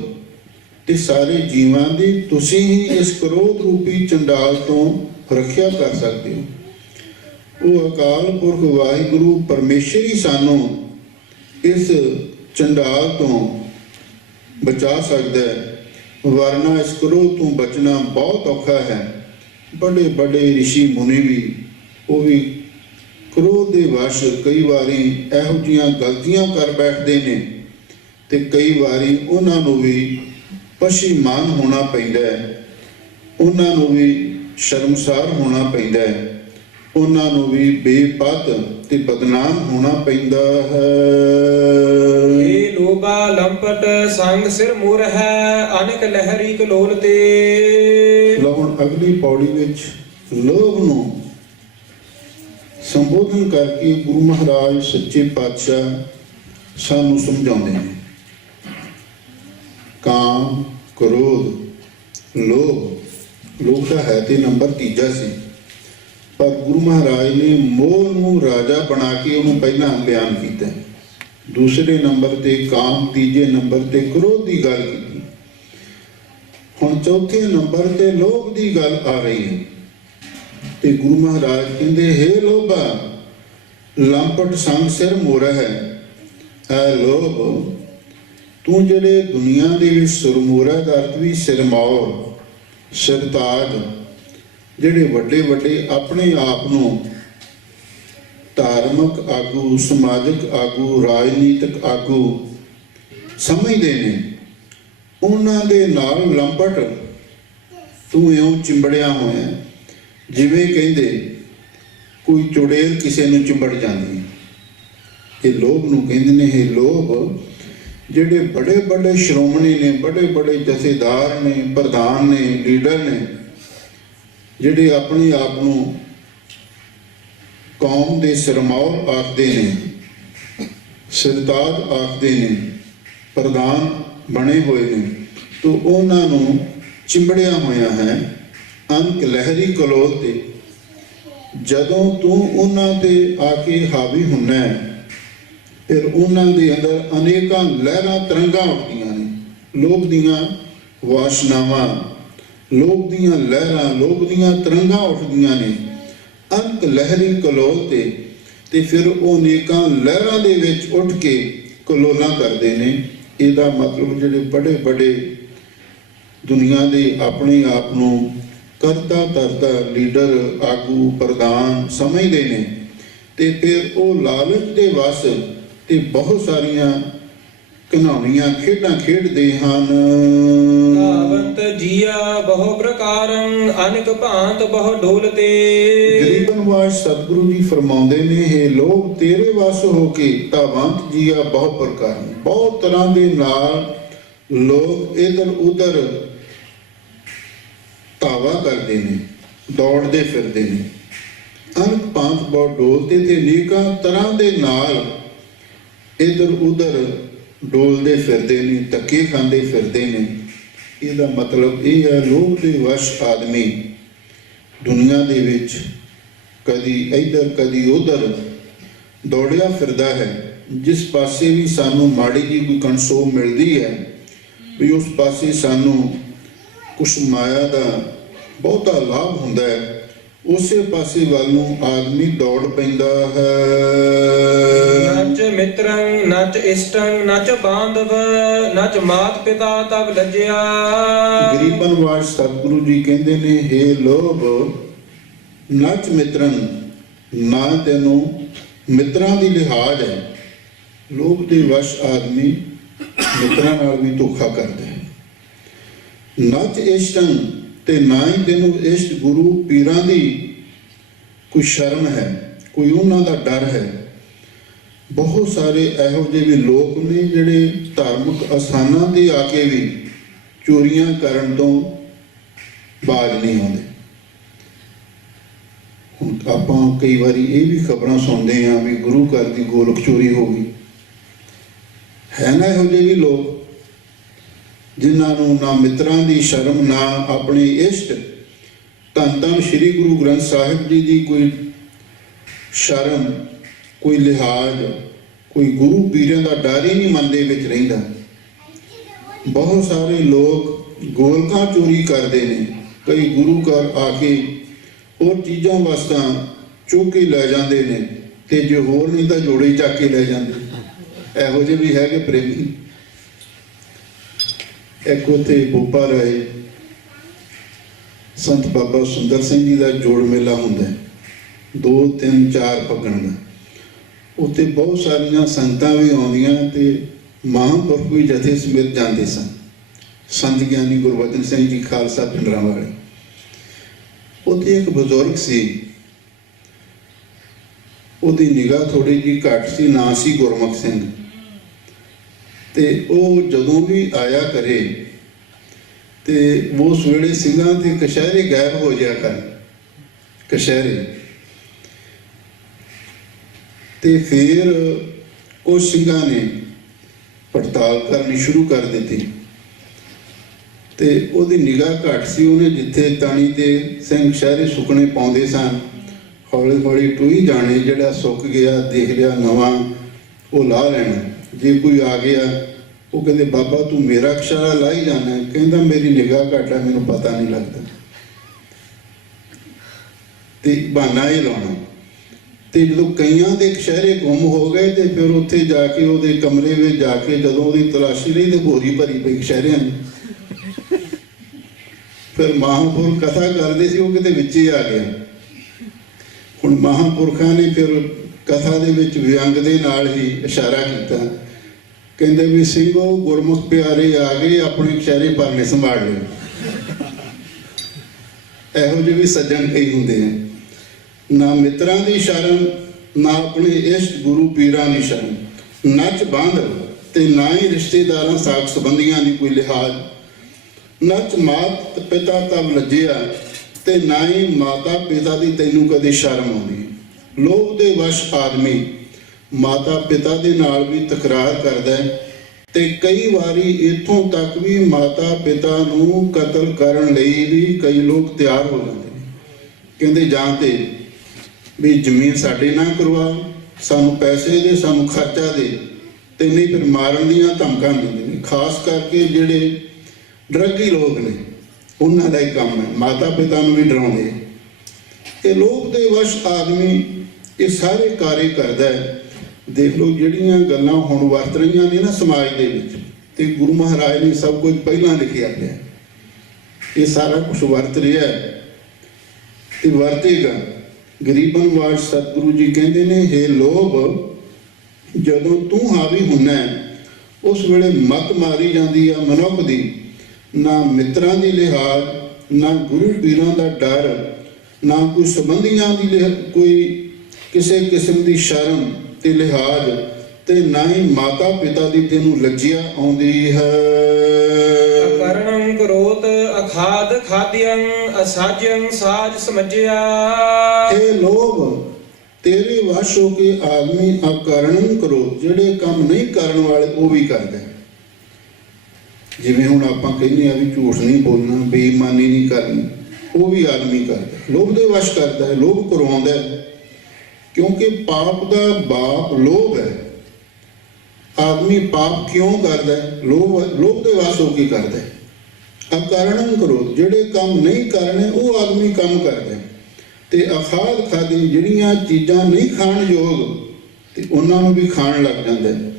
ਤੇ ਸਾਰੇ ਜੀਵਾਂ ਦੀ ਤੁਸੀਂ ਹੀ ਇਸ ਕ੍ਰੋਧ ਰੂਪੀ ਚੰਡਾਲ ਤੋਂ ਰੱਖਿਆ ਕਰ ਸਕਦੇ ਹੋ। ਉਹ ਅਕਾਲ ਪੁਰਖ ਵਾਹਿਗੁਰੂ ਪਰਮੇਸ਼ਰ ਹੀ ਸਾਨੂੰ ਇਸ ਚੰਡਾਲ ਤੋਂ ਬਚਾ ਸਕਦਾ ਹੈ, ਵਰਨਾ ਇਸ ਕ੍ਰੋਧ ਤੋਂ ਬਚਣਾ ਬਹੁਤ ਔਖਾ ਹੈ। ਬੜੇ ਬੜੇ ਰਿਸ਼ੀ ਮੁਨੀ ਵੀ ਉਹ ਵੀ ਕ੍ਰੋਧ ਦੇ ਵਸ਼ ਕਈ ਵਾਰੀ ਇਹੋ ਜਿਹੀਆਂ ਗਲਤੀਆਂ ਕਰ ਬੈਠਦੇ ਨੇ, ਤੇ ਕਈ ਵਾਰੀ ਉਹਨਾਂ ਨੂੰ ਵੀ ਪਛੀਮਾਨ ਹੋਣਾ ਪੈਂਦਾ ਹੈ, ਉਹਨਾਂ ਨੂੰ ਵੀ ਸ਼ਰਮਸਾਰ ਹੋਣਾ ਪੈਂਦਾ ਹੈ, ਉਹਨਾਂ ਨੂੰ ਵੀ ਬੇਪਤ ਤੇ ਬਦਨਾਮ ਹੋਣਾ ਪੈਂਦਾ ਹੈ। ਇਹ ਲੋਭਾ ਲੰਪਟ ਸੰਗ ਸਿਰ ਮੁਰ ਹੈ, ਅਨੇਕ ਲਹਿਰੀ ਕਲੋਲ ਤੇ। ਹੁਣ ਅਗਲੀ ਪੌੜੀ ਵਿੱਚ ਲੋਭ ਨੂੰ ਸੰਬੋਧਨ ਕਰਕੇ ਗੁਰੂ ਮਹਾਰਾਜ ਸੱਚੇ ਪਾਤਸ਼ਾਹ ਸਾਨੂੰ ਸਮਝਾਉਂਦੇ ਨੇ। ਕਾਮ, ਕ੍ਰੋਧ, ਲੋਭ ਦਾ ਹੈ ਤੇ ਨੰਬਰ 3 ਸੀ, ਪਰ ਗੁਰੂ ਮਹਾਰਾਜ ਨੇ ਮੋਹ ਨੂੰ ਰਾਜਾ ਬਣਾ ਕੇ ਉਹਨੂੰ ਪਹਿਲਾਂ ਬਿਆਨ ਕੀਤਾ। ਦੂਸਰੇ ਨੰਬਰ ਤੇ ਕਾਮ, ਤੀਜੇ ਨੰਬਰ ਤੇ ਕ੍ਰੋਧ ਦੀ ਗੱਲ ਕੀਤੀ। ਹੁਣ ਚੌਥੇ ਨੰਬਰ ਤੇ ਲੋਭ ਦੀ ਗੱਲ ਆ ਰਹੀ ਹੈ, ਤੇ ਗੁਰੂ ਮਹਾਰਾਜ ਕਹਿੰਦੇ, ਹੇ ਲੋਭਾ, ਲੰਪਟ ਸੰਗ ਸਿਰ ਮੋਰਾ ਹੈ। ਐ ਲੋਭ, ਤੂੰ ਜਿਹੜੇ ਦੁਨੀਆ ਦੇ ਵਿੱਚ ਸੁਰਮੋਰਾ ਦਾ ਅਰਥ ਵੀ ਸਿਰਮੌਰ, ਸਿਰਤਾਜ, ਜਿਹੜੇ ਵੱਡੇ ਵੱਡੇ ਆਪਣੇ ਆਪ ਨੂੰ ਧਾਰਮਿਕ ਆਗੂ, ਸਮਾਜਿਕ ਆਗੂ, ਰਾਜਨੀਤਿਕ ਆਗੂ ਸਮਝਦੇ ਨੇ, ਉਹਨਾਂ ਦੇ ਨਾਲ ਲੰਪਟ ਤੂੰ ਇਉਂ ਚਿੰਬੜਿਆ ਹੋਇਆ, ਜਿਵੇਂ ਕਹਿੰਦੇ ਕੋਈ ਚੁੜੇਲ ਕਿਸੇ ਨੂੰ ਚਿੰਬੜ ਜਾਂਦੀ। ਇਹ ਲੋਭ ਨੂੰ ਕਹਿੰਦੇ ਨੇ। ਇਹ ਲੋਭ ਜਿਹੜੇ ਬੜੇ ਬੜੇ ਸ਼੍ਰੋਮਣੀ ਨੇ, ਬੜੇ ਬੜੇ ਜਥੇਦਾਰ ਨੇ, ਪ੍ਰਧਾਨ ਨੇ, ਲੀਡਰ ਨੇ, ਜਿਹੜੇ ਆਪਣੇ ਆਪ ਨੂੰ ਕੌਮ ਦੇ ਸਿਰਮੌਰ ਆਖਦੇ ਨੇ, ਸਿਰਤਾਜ ਆਖਦੇ ਨੇ, ਪ੍ਰਧਾਨ ਬਣੇ ਹੋਏ ਨੇ, ਤਾਂ ਉਹਨਾਂ ਨੂੰ ਚਿੰਬੜਿਆ ਹੋਇਆ ਹੈ ਅਨਕ ਲਹਿਰੀ ਕਲੋਲ ਤੇ। ਜਦੋਂ ਤੂੰ ਉਹਨਾਂ ਤੇ ਆ ਕੇ ਹਾਵੀ ਹੁੰਨਾ ਹੈ, ਫਿਰ ਉਹਨਾਂ ਦੇ ਅੰਦਰ ਅਨੇਕਾਂ ਲਹਿਰਾਂ ਤਰੰਗਾਂ ਉੱਠਦੀਆਂ ਨੇ। ਲੋਭ ਦੀਆਂ ਵਾਸ਼ਨਾਵਾਂ, ਲੋਭ ਦੀਆਂ ਲਹਿਰਾਂ, ਲੋਭ ਦੀਆਂ ਤਰੰਗਾਂ ਉੱਠਦੀਆਂ ਨੇ ਅਨਕ ਲਹਿਰੀ ਕਲੋਲ ਤੇ ਫਿਰ ਉਹ ਨੇਕਾਂ ਲਹਿਰਾਂ ਦੇ ਵਿੱਚ ਉੱਠ ਕੇ ਕਲੋਲਾਂ ਕਰਦੇ ਨੇ। ਇਹਦਾ ਮਤਲਬ ਜਿਹੜੇ ਬੜੇ ਬੜੇ ਦੁਨੀਆ ਦੇ ਆਪਣੇ ਆਪ ਨੂੰ ਕਰਤਾ ਧਰਤਾ ਲੀਡਰ, ਆਗੂ, ਪ੍ਰਧਾਨ ਸਮਝਦੇ ਨੇ ਤੇ ਫਿਰ ਉਹ ਲਾਲਚ ਦੇ ਵਸ ਤੇ ਬਹੁਤ ਸਾਰੀਆਂ ਘਿਨਾਉਣੀਆਂ ਖੇਡਾਂ ਖੇਡਦੇ ਹਨ। ਧਾਵੰਤ ਜੀਆ ਬਹੁ ਪ੍ਰਕਾਰੰ ਅਨੇਕ ਭਾਂਤ ਬਹੁ ਡੋਲਤੇ। ਗਰੀਬਨ ਵਾਸ ਸਤਿਗੁਰੂ ਜੀ ਫਰਮਾਉਂਦੇ ਨੇ, ਇਹ ਲੋਕ ਤੇਰੇ ਵਸ ਹੋ ਕੇ ਧਾਵੰਤ ਜੀਆ ਬਹੁ ਪ੍ਰਕਾਰ, ਬਹੁਤ ਤਰ੍ਹਾਂ ਦੇ ਨਾਲ ਲੋਕ ਇਧਰ ਉਧਰ ਧਾਵਾ ਕਰਦੇ ਨੇ, ਦੌੜਦੇ ਫਿਰਦੇ ਨੇ। ਅਨੇਕ ਭਾਂਤ ਬਹੁ ਡੋਲਤੇ ਤੇ ਅਨੇਕਾਂ ਤਰ੍ਹਾਂ ਦੇ ਨਾਲ ਇਧਰ ਉਧਰ ਡੋਲਦੇ ਫਿਰਦੇ ਨੇ, ਧੱਕੇ ਖਾਂਦੇ ਫਿਰਦੇ ਨੇ। ਇਹਦਾ ਮਤਲਬ ਇਹ ਹੈ, ਲੋਭ ਦੇ ਵਸ਼ ਆਦਮੀ ਦੁਨੀਆ ਦੇ ਵਿੱਚ ਕਦੀ ਇੱਧਰ ਕਦੀ ਉੱਧਰ ਦੌੜਿਆ ਫਿਰਦਾ ਹੈ। ਜਿਸ ਪਾਸੇ ਵੀ ਸਾਨੂੰ ਮਾੜੀ ਜਿਹੀ ਕੋਈ ਕਣਸੋ ਮਿਲਦੀ ਹੈ ਵੀ ਉਸ ਪਾਸੇ ਸਾਨੂੰ ਕੁਛ ਮਾਇਆ ਦਾ ਬਹੁਤਾ ਲਾਭ ਹੁੰਦਾ ਹੈ, ਉਸੇ ਪਾਸੇ ਵੱਲ ਨੂੰ ਆਦਮੀ ਦੌੜ ਪੈਂਦਾ ਹੈ। ਨਚ ਮਿੱਤਰੰ ਨਚ ਇਸ਼ਟੰ ਨਚ ਬਾਂਧਵ ਨਚ ਮਾਤ ਪਿਤਾ ਤਬ ਲੱਜਿਆ। ਗਰੀਬਨ ਵਾਸ ਸਤਿਗੁਰੂ ਜੀ ਕਹਿੰਦੇ ਨੇ, ਹੇ ਲੋਭ ਨਚ ਮਿੱਤਰੰ, ਨਾ ਤੈਨੂੰ ਮਿੱਤਰਾਂ ਦੀ ਲਿਹਾਜ਼ ਹੈ। ਲੋਭ ਦੇ ਵਸ਼ ਆਦਮੀ ਮਿੱਤਰਾਂ ਨਾਲ ਵੀ ਧੋਖਾ ਕਰਦਾ ਹੈ। ਨਚ ਇਸ਼ਟੰ, ਤੇ ਨਾ ਹੀ ਤੈਨੂੰ ਇਸ਼ਟ ਗੁਰੂ ਪੀਰਾਂ ਦੀ ਕੋਈ ਸ਼ਰਮ ਹੈ, ਕੋਈ ਉਹਨਾਂ ਦਾ ਡਰ ਹੈ। ਬਹੁਤ ਸਾਰੇ ਇਹੋ ਜਿਹੇ ਵੀ ਲੋਕ ਨੇ ਜਿਹੜੇ ਧਾਰਮਿਕ ਅਸਥਾਨਾਂ ਤੇ ਆ ਕੇ ਵੀ ਚੋਰੀਆਂ ਕਰਨ ਤੋਂ ਬਾਜ਼ ਨਹੀਂ ਆਉਂਦੇ। ਹੁਣ ਆਪਾਂ ਕਈ ਵਾਰੀ ਇਹ ਵੀ ਖਬਰਾਂ ਸੁਣਦੇ ਹਾਂ ਵੀ ਗੁਰੂ ਘਰ ਦੀ ਗੋਲਕ ਚੋਰੀ ਹੋ ਗਈ। ਹੈ ਨਾ ਇਹੋ ਜਿਹੇ ਵੀ ਲੋਕ ਜਿਨ੍ਹਾਂ ਨੂੰ ਨਾ ਮਿੱਤਰਾਂ ਦੀ ਸ਼ਰਮ, ਨਾ ਆਪਣੀ ਇਸ਼ਟ ਧੰਨ ਧੰਨ ਸ੍ਰੀ ਗੁਰੂ ਗ੍ਰੰਥ ਸਾਹਿਬ ਜੀ ਦੀ ਕੋਈ ਸ਼ਰਮ, ਕੋਈ ਲਿਹਾਜ਼, ਕੋਈ ਗੁਰੂ ਪੀਰਾਂ ਦਾ ਡਰ ਹੀ ਨਹੀਂ ਮਨ ਦੇ ਵਿੱਚ ਰਹਿੰਦਾ। ਬਹੁਤ ਸਾਰੇ ਲੋਕ ਗੋਲਕਾਂ ਚੋਰੀ ਕਰਦੇ ਨੇ। ਕਈ ਗੁਰੂ ਘਰ ਆ ਕੇ ਉਹ ਚੀਜ਼ਾਂ ਵਸਤਾਂ ਚੁੱਕ ਕੇ ਲੈ ਜਾਂਦੇ ਨੇ ਤੇ ਜੇ ਹੋਰ ਨਹੀਂ ਤਾਂ ਜੋੜੇ ਚੱਕ ਕੇ ਲੈ ਜਾਂਦੇ। ਇਹੋ ਜਿਹੇ ਵੀ ਹੈਗੇ ਪ੍ਰੇਮੀ। ਇੱਕ ਉੱਥੇ ਬੋਪਾ ਰਾਏ ਸੰਤ ਬਾਬਾ ਸੁੰਦਰ ਸਿੰਘ ਜੀ ਦਾ ਜੋੜ ਮੇਲਾ ਹੁੰਦਾ, 2, 3, 4 ਫੱਗਣ ਦਾ। ਉੱਥੇ ਬਹੁਤ ਸਾਰੀਆਂ ਸੰਗਤਾਂ ਵੀ ਆਉਂਦੀਆਂ ਤੇ ਮਹਾਂਪੁਰਖ ਵੀ ਜਥੇ ਸਮੇਤ ਜਾਂਦੇ ਸਨ। ਸੰਤ ਗਿਆਨੀ ਗੁਰਬਚਨ ਸਿੰਘ ਜੀ ਖਾਲਸਾ ਪਿੰਡਰਾਂ ਵਾਲੇ। ਉੱਥੇ ਇੱਕ ਬਜ਼ੁਰਗ ਸੀ, ਉਹਦੀ ਨਿਗਾਹ ਥੋੜੀ ਜਿਹੀ ਘੱਟ ਸੀ, ਨਾਂ ਸੀ ਗੁਰਮੁਖ ਸਿੰਘ। ਤੇ ਉਹ ਜਦੋਂ ਵੀ ਆਇਆ ਕਰੇ ਤੇ ਉਸ ਵੇਲੇ ਸਿੰਘਾਂ ਤੇ ਕਸ਼ਹਿਰੇ ਗਾਇਬ ਹੋ ਜਾਇਆ ਕਰ, ਕਸ਼ਹਿਰੇ। ਤੇ ਫਿਰ ਕੁਝ ਸਿੰਘਾਂ ਨੇ ਪੜਤਾਲ ਕਰਨੀ ਸ਼ੁਰੂ ਕਰ ਦਿੱਤੀ ਤੇ ਉਹਦੀ ਨਿਗਾਹ ਘੱਟ ਸੀ। ਉਹਨੇ ਜਿੱਥੇ ਤਾਣੀ ਤੇ ਸਿੰਘ ਕਸ਼ਹਿਰੇ ਸੁੱਕਣੇ ਪਾਉਂਦੇ ਸਨ, ਹੌਲੀ ਹੌਲੀ ਟੂਈ ਜਾਣੇ, ਜਿਹੜਾ ਸੁੱਕ ਗਿਆ ਦੇਖ ਲਿਆ ਨਵਾਂ ਉਹ ਲਾ ਲੈਣਾ। ਜੇ ਕੋਈ ਆ ਗਿਆ ਉਹ ਕਹਿੰਦੇ, ਬਾਬਾ ਤੂੰ ਮੇਰਾ ਕਸ਼ਹਿਰਾ ਲਾਈ ਜਾਣਾ। ਕਹਿੰਦਾ ਮੇਰੀ ਨਿਗਾਹ ਘੱਟ ਹੈ, ਮੈਨੂੰ ਪਤਾ ਨਹੀਂ ਲੱਗਦਾ। ਤੇ ਬਹਾਨਾ ਇਹ ਲਾਉਣਾ। ਤੇ ਜਦੋਂ ਕਈਆਂ ਦੇ ਕਸ਼ਹਿਰੇ ਗੁੰਮ ਹੋ ਗਏ ਤੇ ਫਿਰ ਉੱਥੇ ਜਾ ਕੇ ਉਹਦੇ ਕਮਰੇ ਵਿੱਚ ਜਾ ਕੇ ਜਦੋਂ ਉਹਦੀ ਤਲਾਸ਼ੀ ਲਈ ਤੇ ਬੋਰੀ ਭਰੀ ਪਈ ਕਸ਼ਹਿਰਿਆਂ ਦੀ। ਫਿਰ ਮਹਾਂਪੁਰਖ ਕਥਾ ਕਰਦੇ ਸੀ, ਉਹ ਕਿਤੇ ਵਿੱਚ ਹੀ ਆ ਗਿਆ। ਹੁਣ ਮਹਾਂਪੁਰਖਾਂ ਨੇ ਫਿਰ ਕਥਾ ਦੇ ਵਿੱਚ ਵਿਅੰਗ ਦੇ ਨਾਲ ਹੀ ਇਸ਼ਾਰਾ ਕੀਤਾ, ਕਹਿੰਦੇ ਵੀ ਸਿੰਘੋ ਗੁਰਮੁਖ ਪਿਆਰੇ ਆ ਗਏ, ਆਪਣੇ ਕਸ਼ਹਿਰੇ ਭਰਨੇ ਸੰਭਾਲ ਲਿਓ। ਇਹੋ ਜਿਹੇ ਵੀ ਸੱਜਣ ਕਈ ਹੁੰਦੇ ਆ, ਨਾ ਮਿੱਤਰਾਂ ਦੀ ਸ਼ਰਮ, ਨਾ ਆਪਣੇ ਇਸ਼ਟ ਗੁਰੂ ਪੀਰਾਂ ਦੀ ਸ਼ਰਮ, ਨੱਚ ਬੰਧ ਤੇ ਨਾ ਹੀ ਰਿਸ਼ਤੇਦਾਰਾਂ ਸਾਕ ਸੰਬੰਧੀਆਂ ਦੀ ਕੋਈ ਲਿਹਾਜ਼। ਨੱਚ ਮਾਤ ਪਿਤਾ ਤਬ ਲੱਜਿਆ, ਤੇ ਨਾ ਹੀ ਮਾਤਾ ਪਿਤਾ ਦੀ ਤੈਨੂੰ ਕਦੇ ਸ਼ਰਮ ਆਉਂਦੀ। ਲੋਭ ਦੇ ਵਸ਼ ਆਦਮੀ ਮਾਤਾ ਪਿਤਾ ਦੇ ਨਾਲ ਵੀ ਤਕਰਾਰ ਕਰਦਾ ਹੈ ਤੇ ਕਈ ਵਾਰੀ ਇੱਥੋਂ ਤੱਕ ਵੀ ਮਾਤਾ ਪਿਤਾ ਨੂੰ ਕਤਲ ਕਰਨ ਲਈ ਵੀ ਕਈ ਲੋਕ ਤਿਆਰ ਹੋ ਜਾਂਦੇ ਨੇ। ਕਹਿੰਦੇ ਜਾਂ ਤੇ ਵੀ ਜ਼ਮੀਨ ਸਾਡੇ ਨਾਲ ਕਰਵਾ, ਸਾਨੂੰ ਪੈਸੇ ਦੇ, ਸਾਨੂੰ ਖਰਚਾ ਦੇ, ਤੇ ਨਹੀਂ ਫਿਰ ਮਾਰਨ ਦੀਆਂ ਧਮਕਾਂ ਦਿੰਦੇ ਨੇ। ਖਾਸ ਕਰਕੇ ਜਿਹੜੇ ਡਰੱਗੀ ਲੋਕ ਨੇ, ਉਹਨਾਂ ਦਾ ਹੀ ਕੰਮ ਹੈ, ਮਾਤਾ ਪਿਤਾ ਨੂੰ ਵੀ ਡਰਾਉਂਦੇ। ਇਹ ਲੋਭ ਦੇ ਵਸ਼ ਆਦਮੀ ਇਹ ਸਾਰੇ ਕਾਰੇ ਕਰਦਾ ਹੈ। ਦੇਖ ਲਓ ਜਿਹੜੀਆਂ ਗੱਲਾਂ ਹੁਣ ਵਰਤ ਰਹੀਆਂ ਨੇ ਨਾ ਸਮਾਜ ਦੇ ਵਿੱਚ, ਤੇ ਗੁਰੂ ਮਹਾਰਾਜ ਨੇ ਸਭ ਕੁਝ ਪਹਿਲਾਂ ਲਿਖਿਆ ਪਿਆ। ਇਹ ਸਾਰਾ ਕੁਝ ਵਰਤ ਰਿਹਾ ਤੇ ਵਰਤੇਗਾ। ਗਰੀਬਨ ਵਾਜ ਸਤਿਗੁਰੂ ਜੀ ਕਹਿੰਦੇ ਨੇ, ਹੇ ਲੋਭ, ਜਦੋਂ ਤੂੰ ਹਾਵੀ ਹੁੰਨਾ ਉਸ ਵੇਲੇ ਮੱਤ ਮਾਰੀ ਜਾਂਦੀ ਆ ਮਨੁੱਖ ਦੀ। ਨਾ ਮਿੱਤਰਾਂ ਦੀ ਲਿਹਾਜ਼, ਨਾ ਗੁਰੂ ਪੀਰਾਂ ਦਾ ਡਰ, ਨਾ ਕੋਈ ਸੰਬੰਧੀਆਂ ਦੀ ਕੋਈ ਕਿਸੇ ਕਿਸਮ ਦੀ ਸ਼ਰਮ ਤੇ ਲਿਹਾਜ਼, ਤੇ ਨਾ ਹੀ ਮਾਤਾ ਪਿਤਾ ਦੀ ਤੈਨੂੰ ਲੱਜਿਆ ਆਉਂਦੀ ਹੈ। ਕਰਨੰ ਕਰੋਤ ਅਖਾਦ ਖਾਦਿਅੰ ਅਸਾਜੰ ਸਾਜ ਸਮਝਿਆ। ਇਹ ਲੋਭ ਤੇਰੇ ਵਸ਼ ਹੋ ਕੇ ਆਦਮੀ ਅਕਰਣੰ ਕਰੋ, ਜਿਹੜੇ ਕੰਮ ਨਹੀਂ ਕਰਨ ਵਾਲੇ ਉਹ ਵੀ ਕਰਦਾ। ਜਿਵੇਂ ਹੁਣ ਆਪਾਂ ਕਹਿੰਦੇ ਆ ਵੀ ਝੂਠ ਨਹੀਂ ਬੋਲਣਾ, ਬੇਈਮਾਨੀ ਨਹੀਂ ਕਰਨੀ, ਉਹ ਵੀ ਆਦਮੀ ਕਰਦਾ। ਲੋਭ ਦੇ ਵਸ਼ ਕਰਦਾ ਹੈ, ਲੋਭ ਕਰਵਾਉਂਦਾ ਹੈ, ਕਿਉਂਕਿ ਪਾਪ ਦਾ ਬਾਪ ਲੋਭ ਹੈ। ਆਦਮੀ ਪਾਪ ਕਿਉਂ ਕਰਦਾ ਹੈ? ਲੋਭ ਦੇ ਵਸ਼ ਹੋ ਕੇ ਕਰਦਾ ਹੈ। ਅਕਾਰਣੰ ਕਰੋ, ਜਿਹੜੇ ਕੰਮ ਨਹੀਂ ਕਰਨੇ ਉਹ ਆਦਮੀ ਕੰਮ ਕਰਦਾ। ਤੇ ਅਖਾਦ ਖਾਦੇ, ਜਿਹੜੀਆਂ ਚੀਜ਼ਾਂ ਨਹੀਂ ਖਾਣ ਯੋਗ ਤੇ ਉਹਨਾਂ ਨੂੰ ਵੀ ਖਾਣ ਲੱਗ ਜਾਂਦਾ ਹੈ।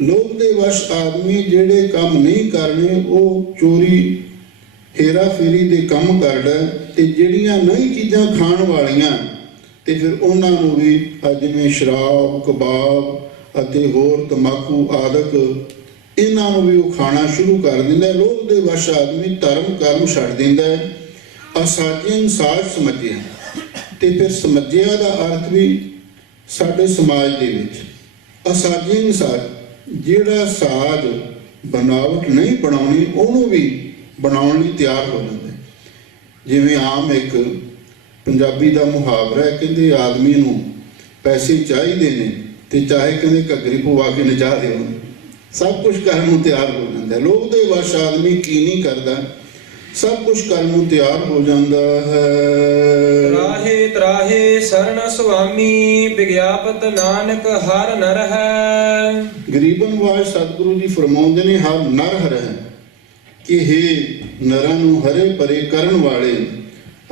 ਲੋਭ ਦੇ ਵਸ਼ ਆਦਮੀ ਜਿਹੜੇ ਕੰਮ ਨਹੀਂ ਕਰਨੇ ਉਹ ਚੋਰੀ ਹੇਰਾ ਫੇਰੀ ਦੇ ਕੰਮ ਕਰਦਾ, ਤੇ ਜਿਹੜੀਆਂ ਨਹੀਂ ਚੀਜ਼ਾਂ ਖਾਣ ਵਾਲੀਆਂ ਤੇ ਫਿਰ ਉਹਨਾਂ ਨੂੰ ਵੀ ਜਿਵੇਂ ਸ਼ਰਾਬ, ਕਬਾਬ ਅਤੇ ਹੋਰ ਤੰਬਾਕੂ ਆਦਿਕ, ਇਹਨਾਂ ਨੂੰ ਵੀ ਉਹ ਖਾਣਾ ਸ਼ੁਰੂ ਕਰ ਦਿੰਦਾ। ਲੋਭ ਦੇ ਵਸ਼ ਆਦਮੀ ਧਰਮ ਕਰਮ ਛੱਡ ਦਿੰਦਾ ਹੈ। ਅਸਾਜਿਆਂ ਸਾਜ ਸਮਝਿਆ, ਤੇ ਫਿਰ ਸਮਝਿਆ ਦਾ ਅਰਥ ਵੀ ਸਾਡੇ ਸਮਾਜ ਦੇ ਵਿੱਚ ਅਸਾਜਿਆਂ ਸਾਜ, ਜਿਹੜਾ ਸਾਜ ਬਣਾਵਟ ਨਹੀਂ ਬਣਾਉਣੀ ਉਹਨੂੰ ਵੀ ਬਣਾਉਣ ਲਈ ਤਿਆਰ ਹੋ ਜਾਂਦਾ। ਜਿਵੇਂ ਆਮ ਇੱਕ ਪੰਜਾਬੀ ਦਾ ਮੁਹਾਵਰਾ ਹੈ, ਕਹਿੰਦੇ ਆਦਮੀ ਨੂੰ ਪੈਸੇ ਚਾਹੀਦੇ ਨੇ ਤੇ ਚਾਹੇ ਕਹਿੰਦੇ ਘੱਗਰੀ ਪਵਾ ਕੇ ਨਚਾ ਦਿਓ, ਸਭ ਕੁਝ ਕਰਨ ਨੂੰ ਤਿਆਰ ਹੋ ਜਾਂਦਾ। ਲੋਭ ਦੇ ਵਸ਼ ਆਦਮੀ ਕੀ ਨਹੀਂ ਕਰਦਾ, ਸਭ ਕੁਝ ਕਰਨ ਨੂੰ ਤਿਆਰ ਹੋ ਜਾਂਦਾ ਹੈ। ਤਰਾਹੇ ਤਰਾਹੇ ਸਰਨ ਸੁਆਮੀ, ਵਿਗਿਆਪਤ ਨਾਨਕ ਹਰ ਨਰ ਹੈ। ਗਰੀਬਨ ਵਾਜ ਸਤਿਗੁਰੂ ਜੀ ਫਰਮਾਉਂਦੇ ਨੇ, ਹਰ ਨਰ ਹਰ ਹੈ, ਕਿ ਹੇ ਨਰਾਂ ਨੂੰ ਹਰੇ ਪਰੇ ਕਰਨ ਵਾਲੇ,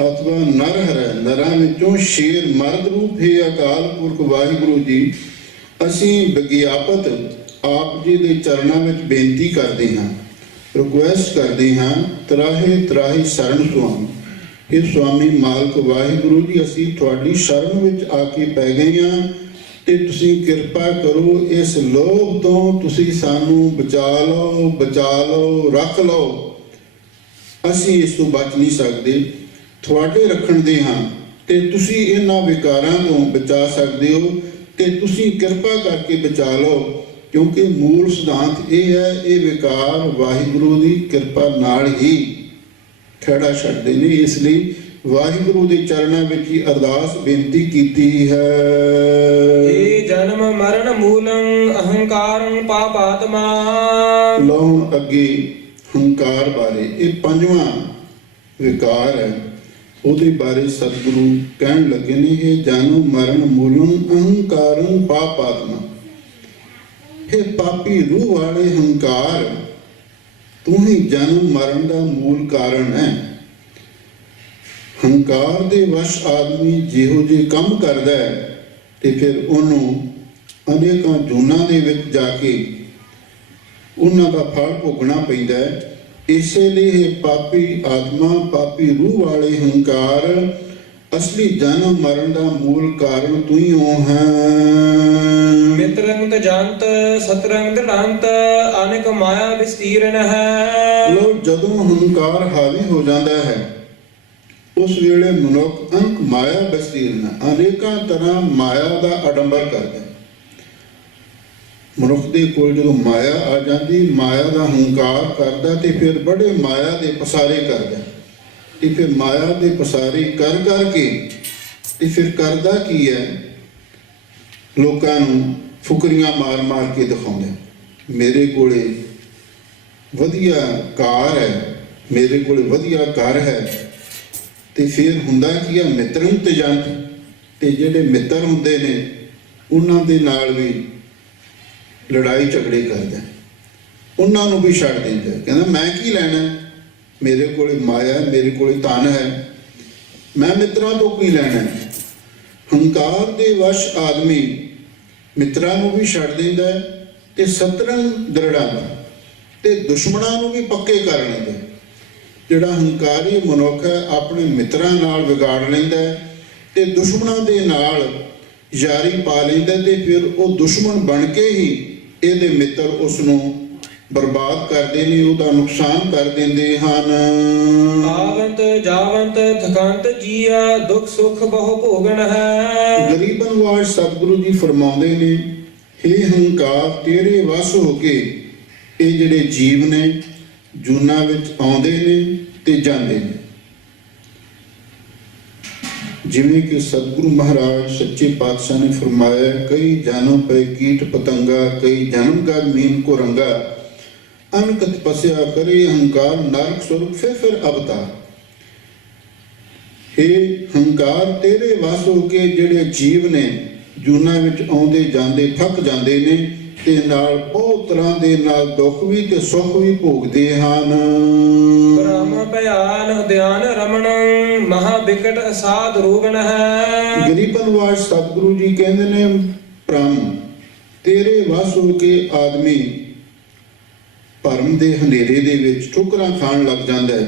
ਅਥਵਾ ਨਰ ਹਰ, ਨਰਾਂ ਵਿੱਚੋਂ ਸ਼ੇਰ ਮਰਦ ਰੂਪ ਹੈ ਅਕਾਲ ਪੁਰਖ ਵਾਹਿਗੁਰੂ ਜੀ। ਅਸੀਂ ਵਿਗਿਆਪਤ ਆਪ ਜੀ ਦੇ ਚਰਨਾਂ ਵਿੱਚ ਬੇਨਤੀ ਕਰਦੇ ਹਾਂ, ਰਿਕੁਐਸਟ ਕਰਦੇ ਹਾਂ, ਤਰਾਹੇ ਤਰਾਹੇ ਸ਼ਰਨ ਸੁਆਮੀ, ਇਹ ਸੁਆਮੀ ਮਾਲਕ ਵਾਹਿਗੁਰੂ ਜੀ, ਅਸੀਂ ਤੁਹਾਡੀ ਸ਼ਰਨ ਵਿੱਚ ਆ ਕੇ ਪੈ ਗਏ ਹਾਂ, ਤੇ ਤੁਸੀਂ ਕਿਰਪਾ ਕਰੋ, ਇਸ ਲੋਭ ਤੋਂ ਤੁਸੀਂ ਸਾਨੂੰ ਬਚਾ ਲਓ, ਬਚਾ ਲਓ, ਰੱਖ ਲਓ। ਅਸੀਂ ਇਸ ਤੋਂ ਬਚ ਨਹੀਂ ਸਕਦੇ, ਤੁਹਾਡੇ ਰੱਖਣ ਦੇ ਹਾਂ, ਤੇ ਤੁਸੀਂ ਇਹਨਾਂ ਵਿਕਾਰਾਂ ਤੋਂ ਬਚਾ ਸਕਦੇ ਹੋ, ਤੇ ਤੁਸੀਂ ਕਿਰਪਾ ਕਰਕੇ ਬਚਾ ਲਓ। ਕਿਉਂਕਿ ਮੂਲ ਸਿਧਾਂਤ ਇਹ ਹੈ, ਇਹ ਵਿਕਾਰ ਵਾਹਿਗੁਰੂ ਦੀ ਕਿਰਪਾ ਨਾਲ ਹੀ ਖਹਿੜਾ ਛੱਡਦੇ ਨੇ। ਇਸ ਲਈ ਵਾਹਿਗੁਰੂ ਦੇ ਚਰਨਾਂ ਵਿੱਚ ਹੀ ਅਰਦਾਸ ਬੇਨਤੀ ਕੀਤੀ ਹੈ। ਇਹ ਜਨਮ ਮਰਨ ਮੂਲੰ ਅਹੰਕਾਰੰ ਪਾਪਾਤਮਾ। ਲਓ ਅੱਗੇ ਹੰਕਾਰ ਬਾਰੇ, ਇਹ ਪੰਜਵਾਂ ਵਿਕਾਰ ਹੈ, ਉਹਦੇ ਬਾਰੇ ਸਤਿਗੁਰੂ ਕਹਿਣ ਲੱਗੇ ਨੇ, ਇਹ ਜਨਮ ਮਰਨ ਮੂਲੰ ਅਹੰਕਾਰੰ ਪਾਪਾਤਮਾ। ਇਹ ਪਾਪੀ ਰੂਹ ਵਾਲੇ ਹੰਕਾਰ, ਤੂੰ ਹੀ ਜਨਮ ਮਰਨ ਦਾ ਮੂਲ ਕਾਰਨ ਹੈ। ਹੰਕਾਰ ਦੇ ਵਸ਼ ਆਦਮੀ ਜਿਹੋ ਜਿਹੇ ਕੰਮ ਕਰਦਾ ਹੈ, ਤੇ ਫਿਰ ਉਹਨੂੰ ਅਨੇਕਾਂ ਜੂਨਾਂ ਦੇ ਵਿੱਚ ਜਾ ਕੇ ਉਹਨਾਂ ਦਾ ਫਲ ਭੋਗਣਾ ਪੈਂਦਾ ਹੈ। ਇਸੇ ਲਈ ਇਹ ਪਾਪੀ ਆਤਮਾ, ਪਾਪੀ ਰੂਹ ਵਾਲੇ ਹੰਕਾਰ, ਅਸਲੀ ਜਨਮ ਮਰਨ ਦਾ ਮੂਲ ਕਾਰਨ ਤੂੰ ਹੀ ਹੋ ਹੈ। ਮਿਤਰੰ ਤਜੰਤ ਸਤਰੰ ਦ੍ਰਿੜੰਤ, ਅਨੇਕ ਮਾਇਆ ਵਿਸਤੀਰਨ ਹੈ। ਲੋ ਜਦੋਂ ਹੰਕਾਰ ਹਾਵੀ ਹੋ ਜਾਂਦਾ ਹੈ, ਉਸ ਵੇਲੇ ਮਨੁੱਖ ਅਨੇਕ ਮਾਇਆ ਵਿਸਤੀਰਨ, ਅਨੇਕਾਂ ਤਰ੍ਹਾਂ ਮਾਇਆ ਦਾ ਅਡੰਬਰ ਕਰਦਾ। ਮਨੁੱਖ ਦੇ ਕੋਲ ਜਦੋਂ ਮਾਇਆ ਆ ਜਾਂਦੀ, ਮਾਇਆ ਦਾ ਹੰਕਾਰ ਕਰਦਾ, ਤੇ ਫਿਰ ਬੜੇ ਮਾਇਆ ਦੇ ਪਸਾਰੇ ਕਰਦਾ, ਤੇ ਫਿਰ ਮਾਇਆ ਦੇ ਪਸਾਰੇ ਕਰ ਕਰਕੇ ਤੇ ਫਿਰ ਕਰਦਾ ਕੀ ਹੈ, ਲੋਕਾਂ ਨੂੰ ਫੁਕਰੀਆਂ ਮਾਰ ਮਾਰ ਕੇ ਦਿਖਾਉਂਦਾ, ਮੇਰੇ ਕੋਲੇ ਵਧੀਆ ਕਾਰ ਹੈ, ਮੇਰੇ ਕੋਲੇ ਵਧੀਆ ਘਰ ਹੈ। ਤੇ ਫਿਰ ਹੁੰਦਾ ਕੀ ਹੈ, ਮਿੱਤਰੰ ਤਜੰਤ, ਤੇ ਜਿਹੜੇ ਮਿੱਤਰ ਹੁੰਦੇ ਨੇ ਉਹਨਾਂ ਦੇ ਨਾਲ ਵੀ ਲੜਾਈ ਝਗੜੇ ਕਰਦਾ, ਉਹਨਾਂ ਨੂੰ ਵੀ ਛੱਡ ਦਿੰਦਾ, ਕਹਿੰਦਾ ਮੈਂ ਕੀ ਲੈਣਾ, ਮੇਰੇ ਕੋਲ ਮਾਇਆ ਹੈ, ਮੇਰੇ ਕੋਲ ਧਨ ਹੈ, ਮੈਂ ਮਿੱਤਰਾਂ ਤੋਂ ਕੀ ਲੈਣਾ ਹੈ। ਹੰਕਾਰ ਦੇ ਵਸ਼ ਆਦਮੀ ਮਿੱਤਰਾਂ ਨੂੰ ਵੀ ਛੱਡ ਦਿੰਦਾ ਹੈ ਤੇ ਸਤਰੰਗ ਦਰੜਾਉਂਦਾ ਤੇ ਦੁਸ਼ਮਣਾਂ ਨੂੰ ਵੀ ਪੱਕੇ ਕਰ ਲੈਂਦਾ। ਜਿਹੜਾ ਹੰਕਾਰੀ ਮਨੁੱਖ ਹੈ ਆਪਣੇ ਮਿੱਤਰਾਂ ਨਾਲ ਵਿਗਾੜ ਲੈਂਦਾ ਹੈ ਤੇ ਦੁਸ਼ਮਣਾਂ ਦੇ ਨਾਲ ਯਾਰੀ ਪਾ ਲੈਂਦਾ ਤੇ ਫਿਰ ਉਹ ਦੁਸ਼ਮਣ ਬਣ ਕੇ ਹੀ ਇਹਦੇ ਮਿੱਤਰ ਉਸ ਨੂੰ ਬਰਬਾਦ ਕਰਦੇ ਨੇ, ਉਹਦਾ ਨੁਕਸਾਨ ਕਰ ਦਿੰਦੇ ਹਨ। ਆਵੰਤ ਜਾਵੰਤ ਥਕੰਤ ਜੀਆ ਦੁੱਖ ਸੁਖ ਬਹੁ ਭੋਗਣ ਹੈ। ਗਰੀਬਨ ਵਾਜ ਸਤਿਗੁਰੂ ਜੀ ਫਰਮਾਉਂਦੇ ਨੇ, ਹੇ ਹੰਕਾਰ ਤੇਰੇ ਵਸ ਹੋ ਕੇ ਇਹ ਜਿਹੜੇ ਜੀਵ ਨੇ ਜੂਨਾਂ ਵਿੱਚ ਆਉਂਦੇ ਨੇ ਤੇ ਜਾਂਦੇ ਨੇ। ਜਿਵੇਂ ਕਿ ਸਤਿਗੁਰੂ ਮਹਾਰਾਜ ਸੱਚੇ ਪਾਤਸ਼ਾਹ ਨੇ ਫਰਮਾਇਆ, ਕਈ ਜਨਮ ਪਏ ਕੀਟ ਪਤੰਗਾ, ਕਈ ਜਨਮ ਗਰ ਮੀਨ ਕੋ ਰੰਗਾ, ਅਨਕ ਤਪੱਸਿਆ ਕਰੇ ਹੰਕਾਰ ਨਰਕ ਸੁਰਗ ਫਿਰ ਅਵਤਾਰ। ਇਹ ਹੰਕਾਰ ਤੇਰੇ ਵਸ ਹੋ ਕੇ ਜਿਹੜੇ ਜੀਵ ਨੇ ਜੂਨਾਂ ਵਿੱਚ ਆਉਂਦੇ ਜਾਂਦੇ ਥੱਕ ਜਾਂਦੇ ਨੇ ਤੇ ਨਾਲ ਬਹੁਤ ਤਰ੍ਹਾਂ ਦੇ ਨਾਲ ਦੁੱਖ ਵੀ ਤੇ ਸੁੱਖ ਵੀ ਭੋਗਦੇ ਹਨ। ਬ੍ਰਹਮ ਭਿਆਨ ਧਿਆਨ ਰਮਣ ਮਹਾ ਬਿਕਟ ਅਸਾਧ ਰੋਗਣ ਹੈ। ਗਰੀਬਨ ਵਾਜ ਸਤਿਗੁਰੂ ਜੀ ਕਹਿੰਦੇ ਨੇ, ਬ੍ਰਹਮ ਤੇਰੇ ਵਸ ਹੋ ਕੇ ਆਦਮੀ ਭਰਮ ਦੇ ਹਨੇਰੇ ਦੇ ਵਿੱਚ ਠੋਕਰਾਂ ਖਾਣ ਲੱਗ ਜਾਂਦਾ ਹੈ।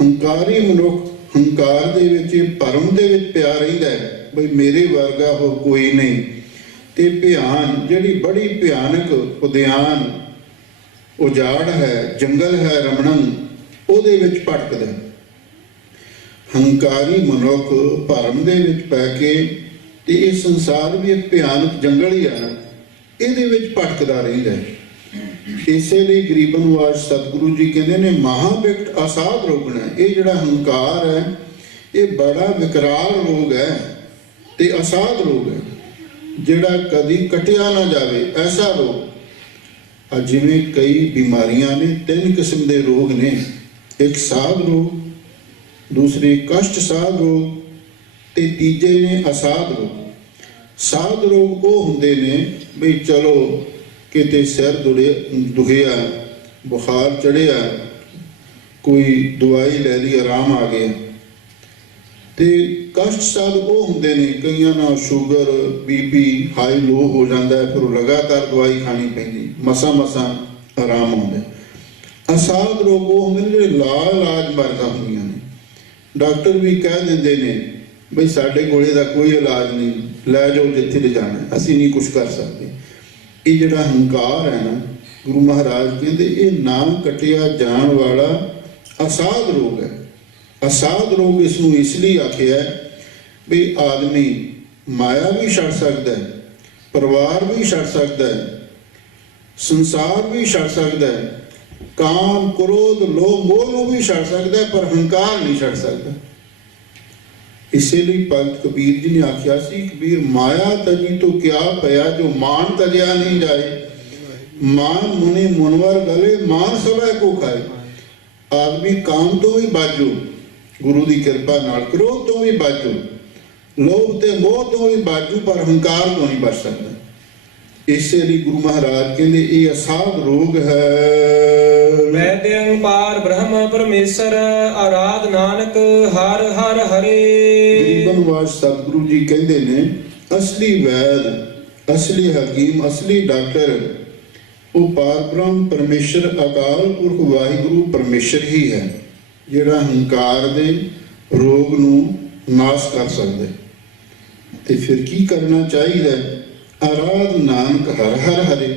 ਹੰਕਾਰੀ ਮਨੁੱਖ ਹੰਕਾਰ ਦੇ ਵਿੱਚ ਭਰਮ ਦੇ ਵਿੱਚ ਪਿਆ ਰਹਿੰਦਾ ਹੈ, ਬਈ ਮੇਰੇ ਵਰਗਾ ਹੋਰ ਕੋਈ ਨਹੀਂ। ਤੇ ਭਿਆਨ ਜਿਹੜੀ ਬੜੀ ਭਿਆਨਕ ਉਦਿਆਨ ਉਜਾੜ ਹੈ, ਜੰਗਲ ਹੈ ਰਮਣੰ, ਉਹਦੇ ਵਿੱਚ ਭਟਕਦਾ। ਹੰਕਾਰੀ ਮਨੁੱਖ ਭਰਮ ਦੇ ਵਿੱਚ ਪੈ ਕੇ ਤੇ ਇਹ ਸੰਸਾਰ ਵੀ ਇੱਕ ਭਿਆਨਕ ਜੰਗਲ ਹੀ ਹੈ, ਇਹਦੇ ਵਿੱਚ ਭਟਕਦਾ ਰਹਿੰਦਾ ਹੈ। ਇਸੇ ਲਈ ਗਰੀਬਨ ਵਾਜ ਸਤਿਗੁਰੂ ਜੀ ਕਹਿੰਦੇ ਨੇ, ਮਹਾ ਬਿਕਟ ਅਸਾਧ ਰੋਗਣਾ। ਇਹ ਜਿਹੜਾ ਹੰਕਾਰ ਹੈ ਇਹ ਬੜਾ ਵਿਕਰਾਲ ਰੋਗ ਹੈ ਤੇ ਅਸਾਧ ਰੋਗ ਹੈ, ਜਿਹੜਾ ਕਦੀ ਕਟਿਆ ਨਾ ਜਾਵੇ, ਐਸਾ ਰੋਗ। ਜਿਵੇਂ ਕਈ ਬਿਮਾਰੀਆਂ ਨੇ, 3 ਕਿਸਮ ਦੇ ਰੋਗ ਨੇ, ਇੱਕ ਸਾਧ ਰੋਗ, ਦੂਸਰੇ ਕਸ਼ਟ ਸਾਧ ਰੋਗ ਤੇ ਤੀਜੇ ਨੇ ਅਸਾਧ ਰੋਗ। ਸਾਧ ਰੋਗ ਉਹ ਹੁੰਦੇ ਨੇ ਬਈ ਚਲੋ ਕਿਤੇ ਸਿਰ ਦੁਖਿਆ, ਬੁਖਾਰ ਚੜਿਆ, ਕੋਈ ਦਵਾਈ ਲੈ ਲਈ ਆਰਾਮ ਆ ਗਿਆ। ਤੇ ਕਸ਼ਟ ਸਾਧ ਉਹ ਹੁੰਦੇ ਨੇ, ਕਈਆਂ ਨਾਲ ਸ਼ੂਗਰ ਬੀਪੀ ਹਾਈ ਲੋ ਹੋ ਜਾਂਦਾ ਹੈ, ਫਿਰ ਲਗਾਤਾਰ ਦਵਾਈ ਖਾਣੀ ਪੈਂਦੀ, ਮਸਾਂ ਆਰਾਮ ਆਉਂਦਾ। ਅਸਾਧ ਰੋਗ ਉਹ ਹੁੰਦੇ ਨੇ ਜਿਹੜੇ ਇਲਾਜ ਮਰਦਾ ਹੁੰਦੀਆਂ ਨੇ, ਡਾਕਟਰ ਵੀ ਕਹਿ ਦਿੰਦੇ ਨੇ ਬਈ ਸਾਡੇ ਕੋਲ ਇਹਦਾ ਕੋਈ ਇਲਾਜ ਨਹੀਂ, ਲੈ ਜਾਓ ਜਿੱਥੇ ਲਿਜਾਣਾ, ਅਸੀਂ ਨਹੀਂ ਕੁਛ ਕਰ ਸਕਦੇ। ਇਹ ਜਿਹੜਾ ਹੰਕਾਰ ਹੈ ਨਾ, ਗੁਰੂ ਮਹਾਰਾਜ ਕਹਿੰਦੇ ਇਹ ਨਾ ਕੱਟਿਆ ਜਾਣ ਵਾਲਾ ਅਸਾਧ ਰੋਗ ਹੈ। ਅਸਾਧ ਰੋਗ ਇਸ ਨੂੰ ਇਸ ਲਈ ਆਖਿਆ ਵੀ ਆਦਮੀ ਮਾਇਆ ਵੀ ਛੱਡ ਸਕਦਾ ਹੈ, ਪਰਿਵਾਰ ਵੀ ਛੱਡ ਸਕਦਾ ਹੈ, ਸੰਸਾਰ ਵੀ ਛੱਡ ਸਕਦਾ ਹੈ, ਕਾਮ ਕ੍ਰੋਧ ਲੋਭ ਮੋਹ ਨੂੰ ਵੀ ਛੱਡ ਸਕਦਾ ਹੈ, ਪਰ ਹੰਕਾਰ ਨਹੀਂ ਛੱਡ ਸਕਦਾ। ਇਸੇ ਲਈ ਭਗਤ ਕਬੀਰ ਜੀ ਨੇ ਆਖਿਆ ਸੀ, ਕਬੀਰ ਮਾਇਆ ਤਜੀ ਤੋਂ ਕਿਆ ਪਿਆ, ਜੋ ਮਾਨ ਤਜਿਆ ਨਹੀਂ ਜਾਏ, ਮਾਨ ਮੁਨੀ ਮੁਨਵਰ ਗਲੇ, ਮਾਨ ਸਭੈ ਕੋ ਖਾਏ। ਆਦਮੀ ਕਾਮ ਤੋਂ ਵੀ ਬਾਝੋ, ਗੁਰੂ ਦੀ ਕਿਰਪਾ ਨਾਲ, ਕ੍ਰੋਧ ਤੋਂ ਵੀ ਬਾਝੋ, ਲੋਭ ਤੇ ਮੋਹ ਤੋਂ ਵੀ ਬਾਝੋ, ਪਰ ਹੰਕਾਰ ਤੋਂ ਨਹੀਂ ਬਚ ਸਕਦਾ। ਇਸੇ ਲਈ ਗੁਰੂ ਮਹਾਰਾਜ ਕਹਿੰਦੇ ਇਹ ਅਸਾਧ ਰੋਗ ਹੈ। ਵੈਦਿਅੰ ਪਾਰ ਬ੍ਰਹਮ ਪਰਮੇਸ਼ਰ ਆਰਾਧ ਨਾਨਕ ਹਰ ਹਰ ਹਰੇ। ਗਰੀਬਨ ਵਾਜ ਸਤਿਗੁਰੂ ਜੀ ਕਹਿੰਦੇ ਨੇ, ਅਸਲੀ ਵੈਦ, ਅਸਲੀ ਹਕੀਮ, ਅਸਲੀ ਡਾਕਟਰ ਉਹ ਪਾਰ ਬ੍ਰਹਮ ਪਰਮੇਸ਼ਰ ਅਕਾਲ ਪੁਰਖ ਵਾਹਿਗੁਰੂ ਪਰਮੇਸ਼ਰ ਹੀ ਹੈ, ਜਿਹੜਾ ਹੰਕਾਰ ਦੇ ਰੋਗ ਨੂੰ ਨਾਸ਼ ਕਰ ਸਕਦਾ। ਤੇ ਫਿਰ ਕੀ ਕਰਨਾ ਚਾਹੀਦਾ? ਆਰਾਧ ਨਾਨਕ ਹਰ ਹਰ ਹਰੇ।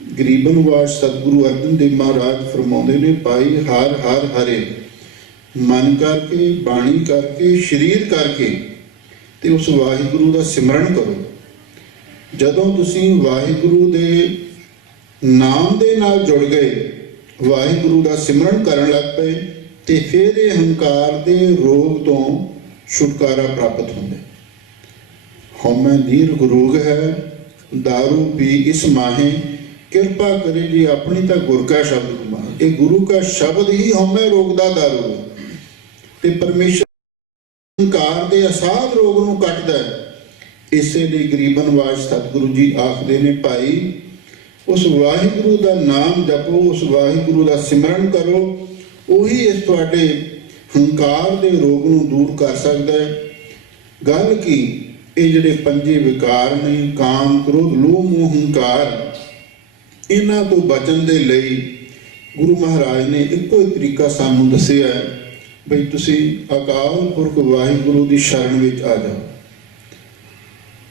ਗਰੀਬਨ ਵਾਜ ਸਤਿਗੁਰੂ ਅਰਜਨ ਦੇਵ ਮਹਾਰਾਜ ਫਰਮਾਉਂਦੇ ਨੇ, ਭਾਈ ਹਰ ਹਰ ਹਰੇ, ਮਨ ਕਰਕੇ, ਬਾਣੀ ਕਰਕੇ, ਸਰੀਰ ਕਰਕੇ ਤੇ ਉਸ ਵਾਹਿਗੁਰੂ ਦਾ ਸਿਮਰਨ ਕਰੋ। ਜਦੋਂ ਤੁਸੀਂ ਵਾਹਿਗੁਰੂ ਦੇ ਨਾਮ ਦੇ ਨਾਲ ਜੁੜ ਗਏ, ਵਾਹਿਗੁਰੂ ਦਾ ਸਿਮਰਨ ਕਰਨ ਲੱਗ ਪਏ, ਤੇ ਫਿਰ ਇਹ ਹੰਕਾਰ ਦੇ ਰੋਗ ਤੋਂ ਛੁਟਕਾਰਾ ਪ੍ਰਾਪਤ ਹੁੰਦਾ। ਹਉਮੈ ਦੀਰਘ ਰੋਗ ਹੈ, दारू पी इस माहे, किरपा करे जी अपनी तो गुर का शब्द माहे। ये गुरु का शब्द ही हमें रोग दा दारू है, ते परमेश्वर हंकार दे असाध रोग नूं कटदा है। इसे लिए गरीबन वाज सतगुरु जी आखदे ने, भाई उस वाहिगुरु का नाम जपो, उस वाहिगुरु का सिमरन करो, ਉਹੀ ਇਸ ਤੁਹਾਡੇ ਹੰਕਾਰ ਦੇ ਰੋਗ ਨੂੰ ਦੂਰ ਕਰ ਸਕਦਾ ਹੈ। ਗੱਲ ਕੀ, ਇਹ ਜਿਹੜੇ ਪੰਜੇ ਵਿਕਾਰ ਨੇ, ਕਾਮ, ਕ੍ਰੋਧ, ਲੋਭ, ਮੋਹ, ਹੰਕਾਰ, ਇਹਨਾਂ ਤੋਂ ਬਚਣ ਦੇ ਲਈ ਗੁਰੂ ਮਹਾਰਾਜ ਨੇ ਇੱਕੋ ਹੀ ਤਰੀਕਾ ਸਾਨੂੰ ਦੱਸਿਆ ਹੈ ਬਈ ਤੁਸੀਂ ਅਕਾਲ ਪੁਰਖ ਵਾਹਿਗੁਰੂ ਦੀ ਸ਼ਰਨ ਵਿੱਚ ਆ ਜਾਓ।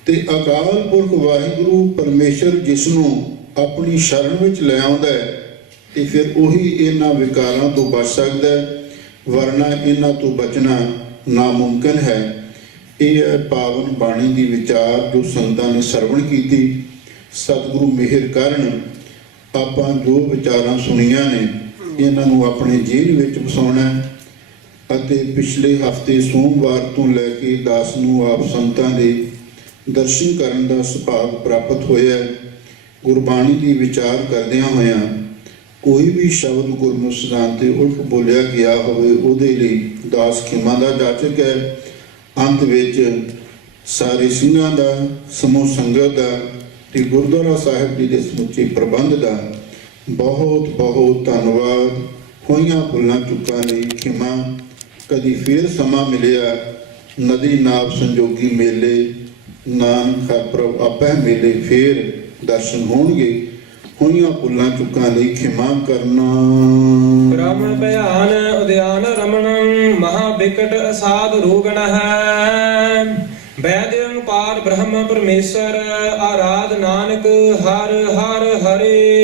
ਤੇ ਅਕਾਲ ਪੁਰਖ ਵਾਹਿਗੁਰੂ ਪਰਮੇਸ਼ਰ ਜਿਸ ਨੂੰ ਆਪਣੀ ਸ਼ਰਨ ਵਿੱਚ ਲੈ ਆਉਂਦਾ ਹੈ ਤੇ ਫਿਰ ਉਹੀ ਇਹਨਾਂ ਵਿਕਾਰਾਂ ਤੋਂ ਬਚ ਸਕਦਾ ਹੈ, ਵਰਨਾ ਇਹਨਾਂ ਤੋਂ ਬਚਣਾ ਨਾਮੁਮਕਿਨ ਹੈ। ਇਹ ਹੈ ਪਾਵਨ ਬਾਣੀ ਦੀ ਵਿਚਾਰ ਜੋ ਸੰਤਾਂ ਨੇ ਸਰਵਣ ਕੀਤੀ। ਸਤਿਗੁਰੂ ਮਿਹਰ ਕਰਨ ਆਪਾਂ ਜੋ ਵਿਚਾਰਾਂ ਸੁਣੀਆਂ ਨੇ ਇਹਨਾਂ ਨੂੰ ਆਪਣੇ ਜੀਵਨ ਵਿੱਚ ਵਸਾਉਣਾ ਅਤੇ ਪਿਛਲੇ ਹਫ਼ਤੇ ਸੋਮਵਾਰ ਤੋਂ ਲੈ ਕੇ 10 ਨੂੰ ਆਪ ਸੰਤਾਂ ਦੇ ਦਰਸ਼ਨ ਕਰਨ ਦਾ ਸੁਭਾਗ ਪ੍ਰਾਪਤ ਹੋਇਆ। ਗੁਰਬਾਣੀ ਦੀ ਵਿਚਾਰ ਕਰਦਿਆਂ ਹੋਇਆਂ ਕੋਈ ਵੀ ਸ਼ਬਦ ਗੁਰਮੁਖ ਸਿਧਾਂਤ ਤੇ ਉਲਟ ਬੋਲਿਆ ਗਿਆ ਹੋਵੇ ਉਹਦੇ ਲਈ ਦਾਸ ਖਿਮਾ ਦਾ ਜਾਚਕ ਹੈ। ਅੰਤ ਵਿੱਚ ਸਾਰੇ ਸਿੰਘਾਂ ਦਾ, ਸਮੂਹ ਸੰਗਤ ਦਾ ਤੇ ਗੁਰਦੁਆਰਾ ਸਾਹਿਬ ਜੀ ਦੇ ਸਮੁੱਚੇ ਪ੍ਰਬੰਧ ਦਾ ਬਹੁਤ ਬਹੁਤ ਧੰਨਵਾਦ। ਹੋਈਆਂ ਭੁੱਲਾਂ ਚੁੱਕਾਂ ਲਈ ਖਿਮਾ। ਕਦੀ ਫੇਰ ਸਮਾਂ ਮਿਲਿਆ ਨਦੀ ਨਾਵ ਸੰਜੋਗੀ ਮੇਲੇ, ਨਾਨਕ ਪ੍ਰਭ ਆਪੇ ਮੇਲੇ ਫੇਰ ਦਰਸ਼ਨ ਹੋਣਗੇ। ਹੋਈਆਂ ਭੁੱਲਾਂ ਚੁੱਕਾਂ ਲਈ ਖਿਮਾ ਕਰਨਾ। ਬ੍ਰਹਮ ਭਿਆਨ ਉਦਿਆਨ ਰਮਣ ਮਹਾ ਬਿਕਟ ਅਸਾਧ ਰੋਗਣ ਹੈ। ਵੈਦਿਅੰ ਪਾਰ ਬ੍ਰਹਮ ਪਰਮੇਸ਼ਰ ਆਰਾਧ ਨਾਨਕ ਹਰ ਹਰ ਹਰੇ।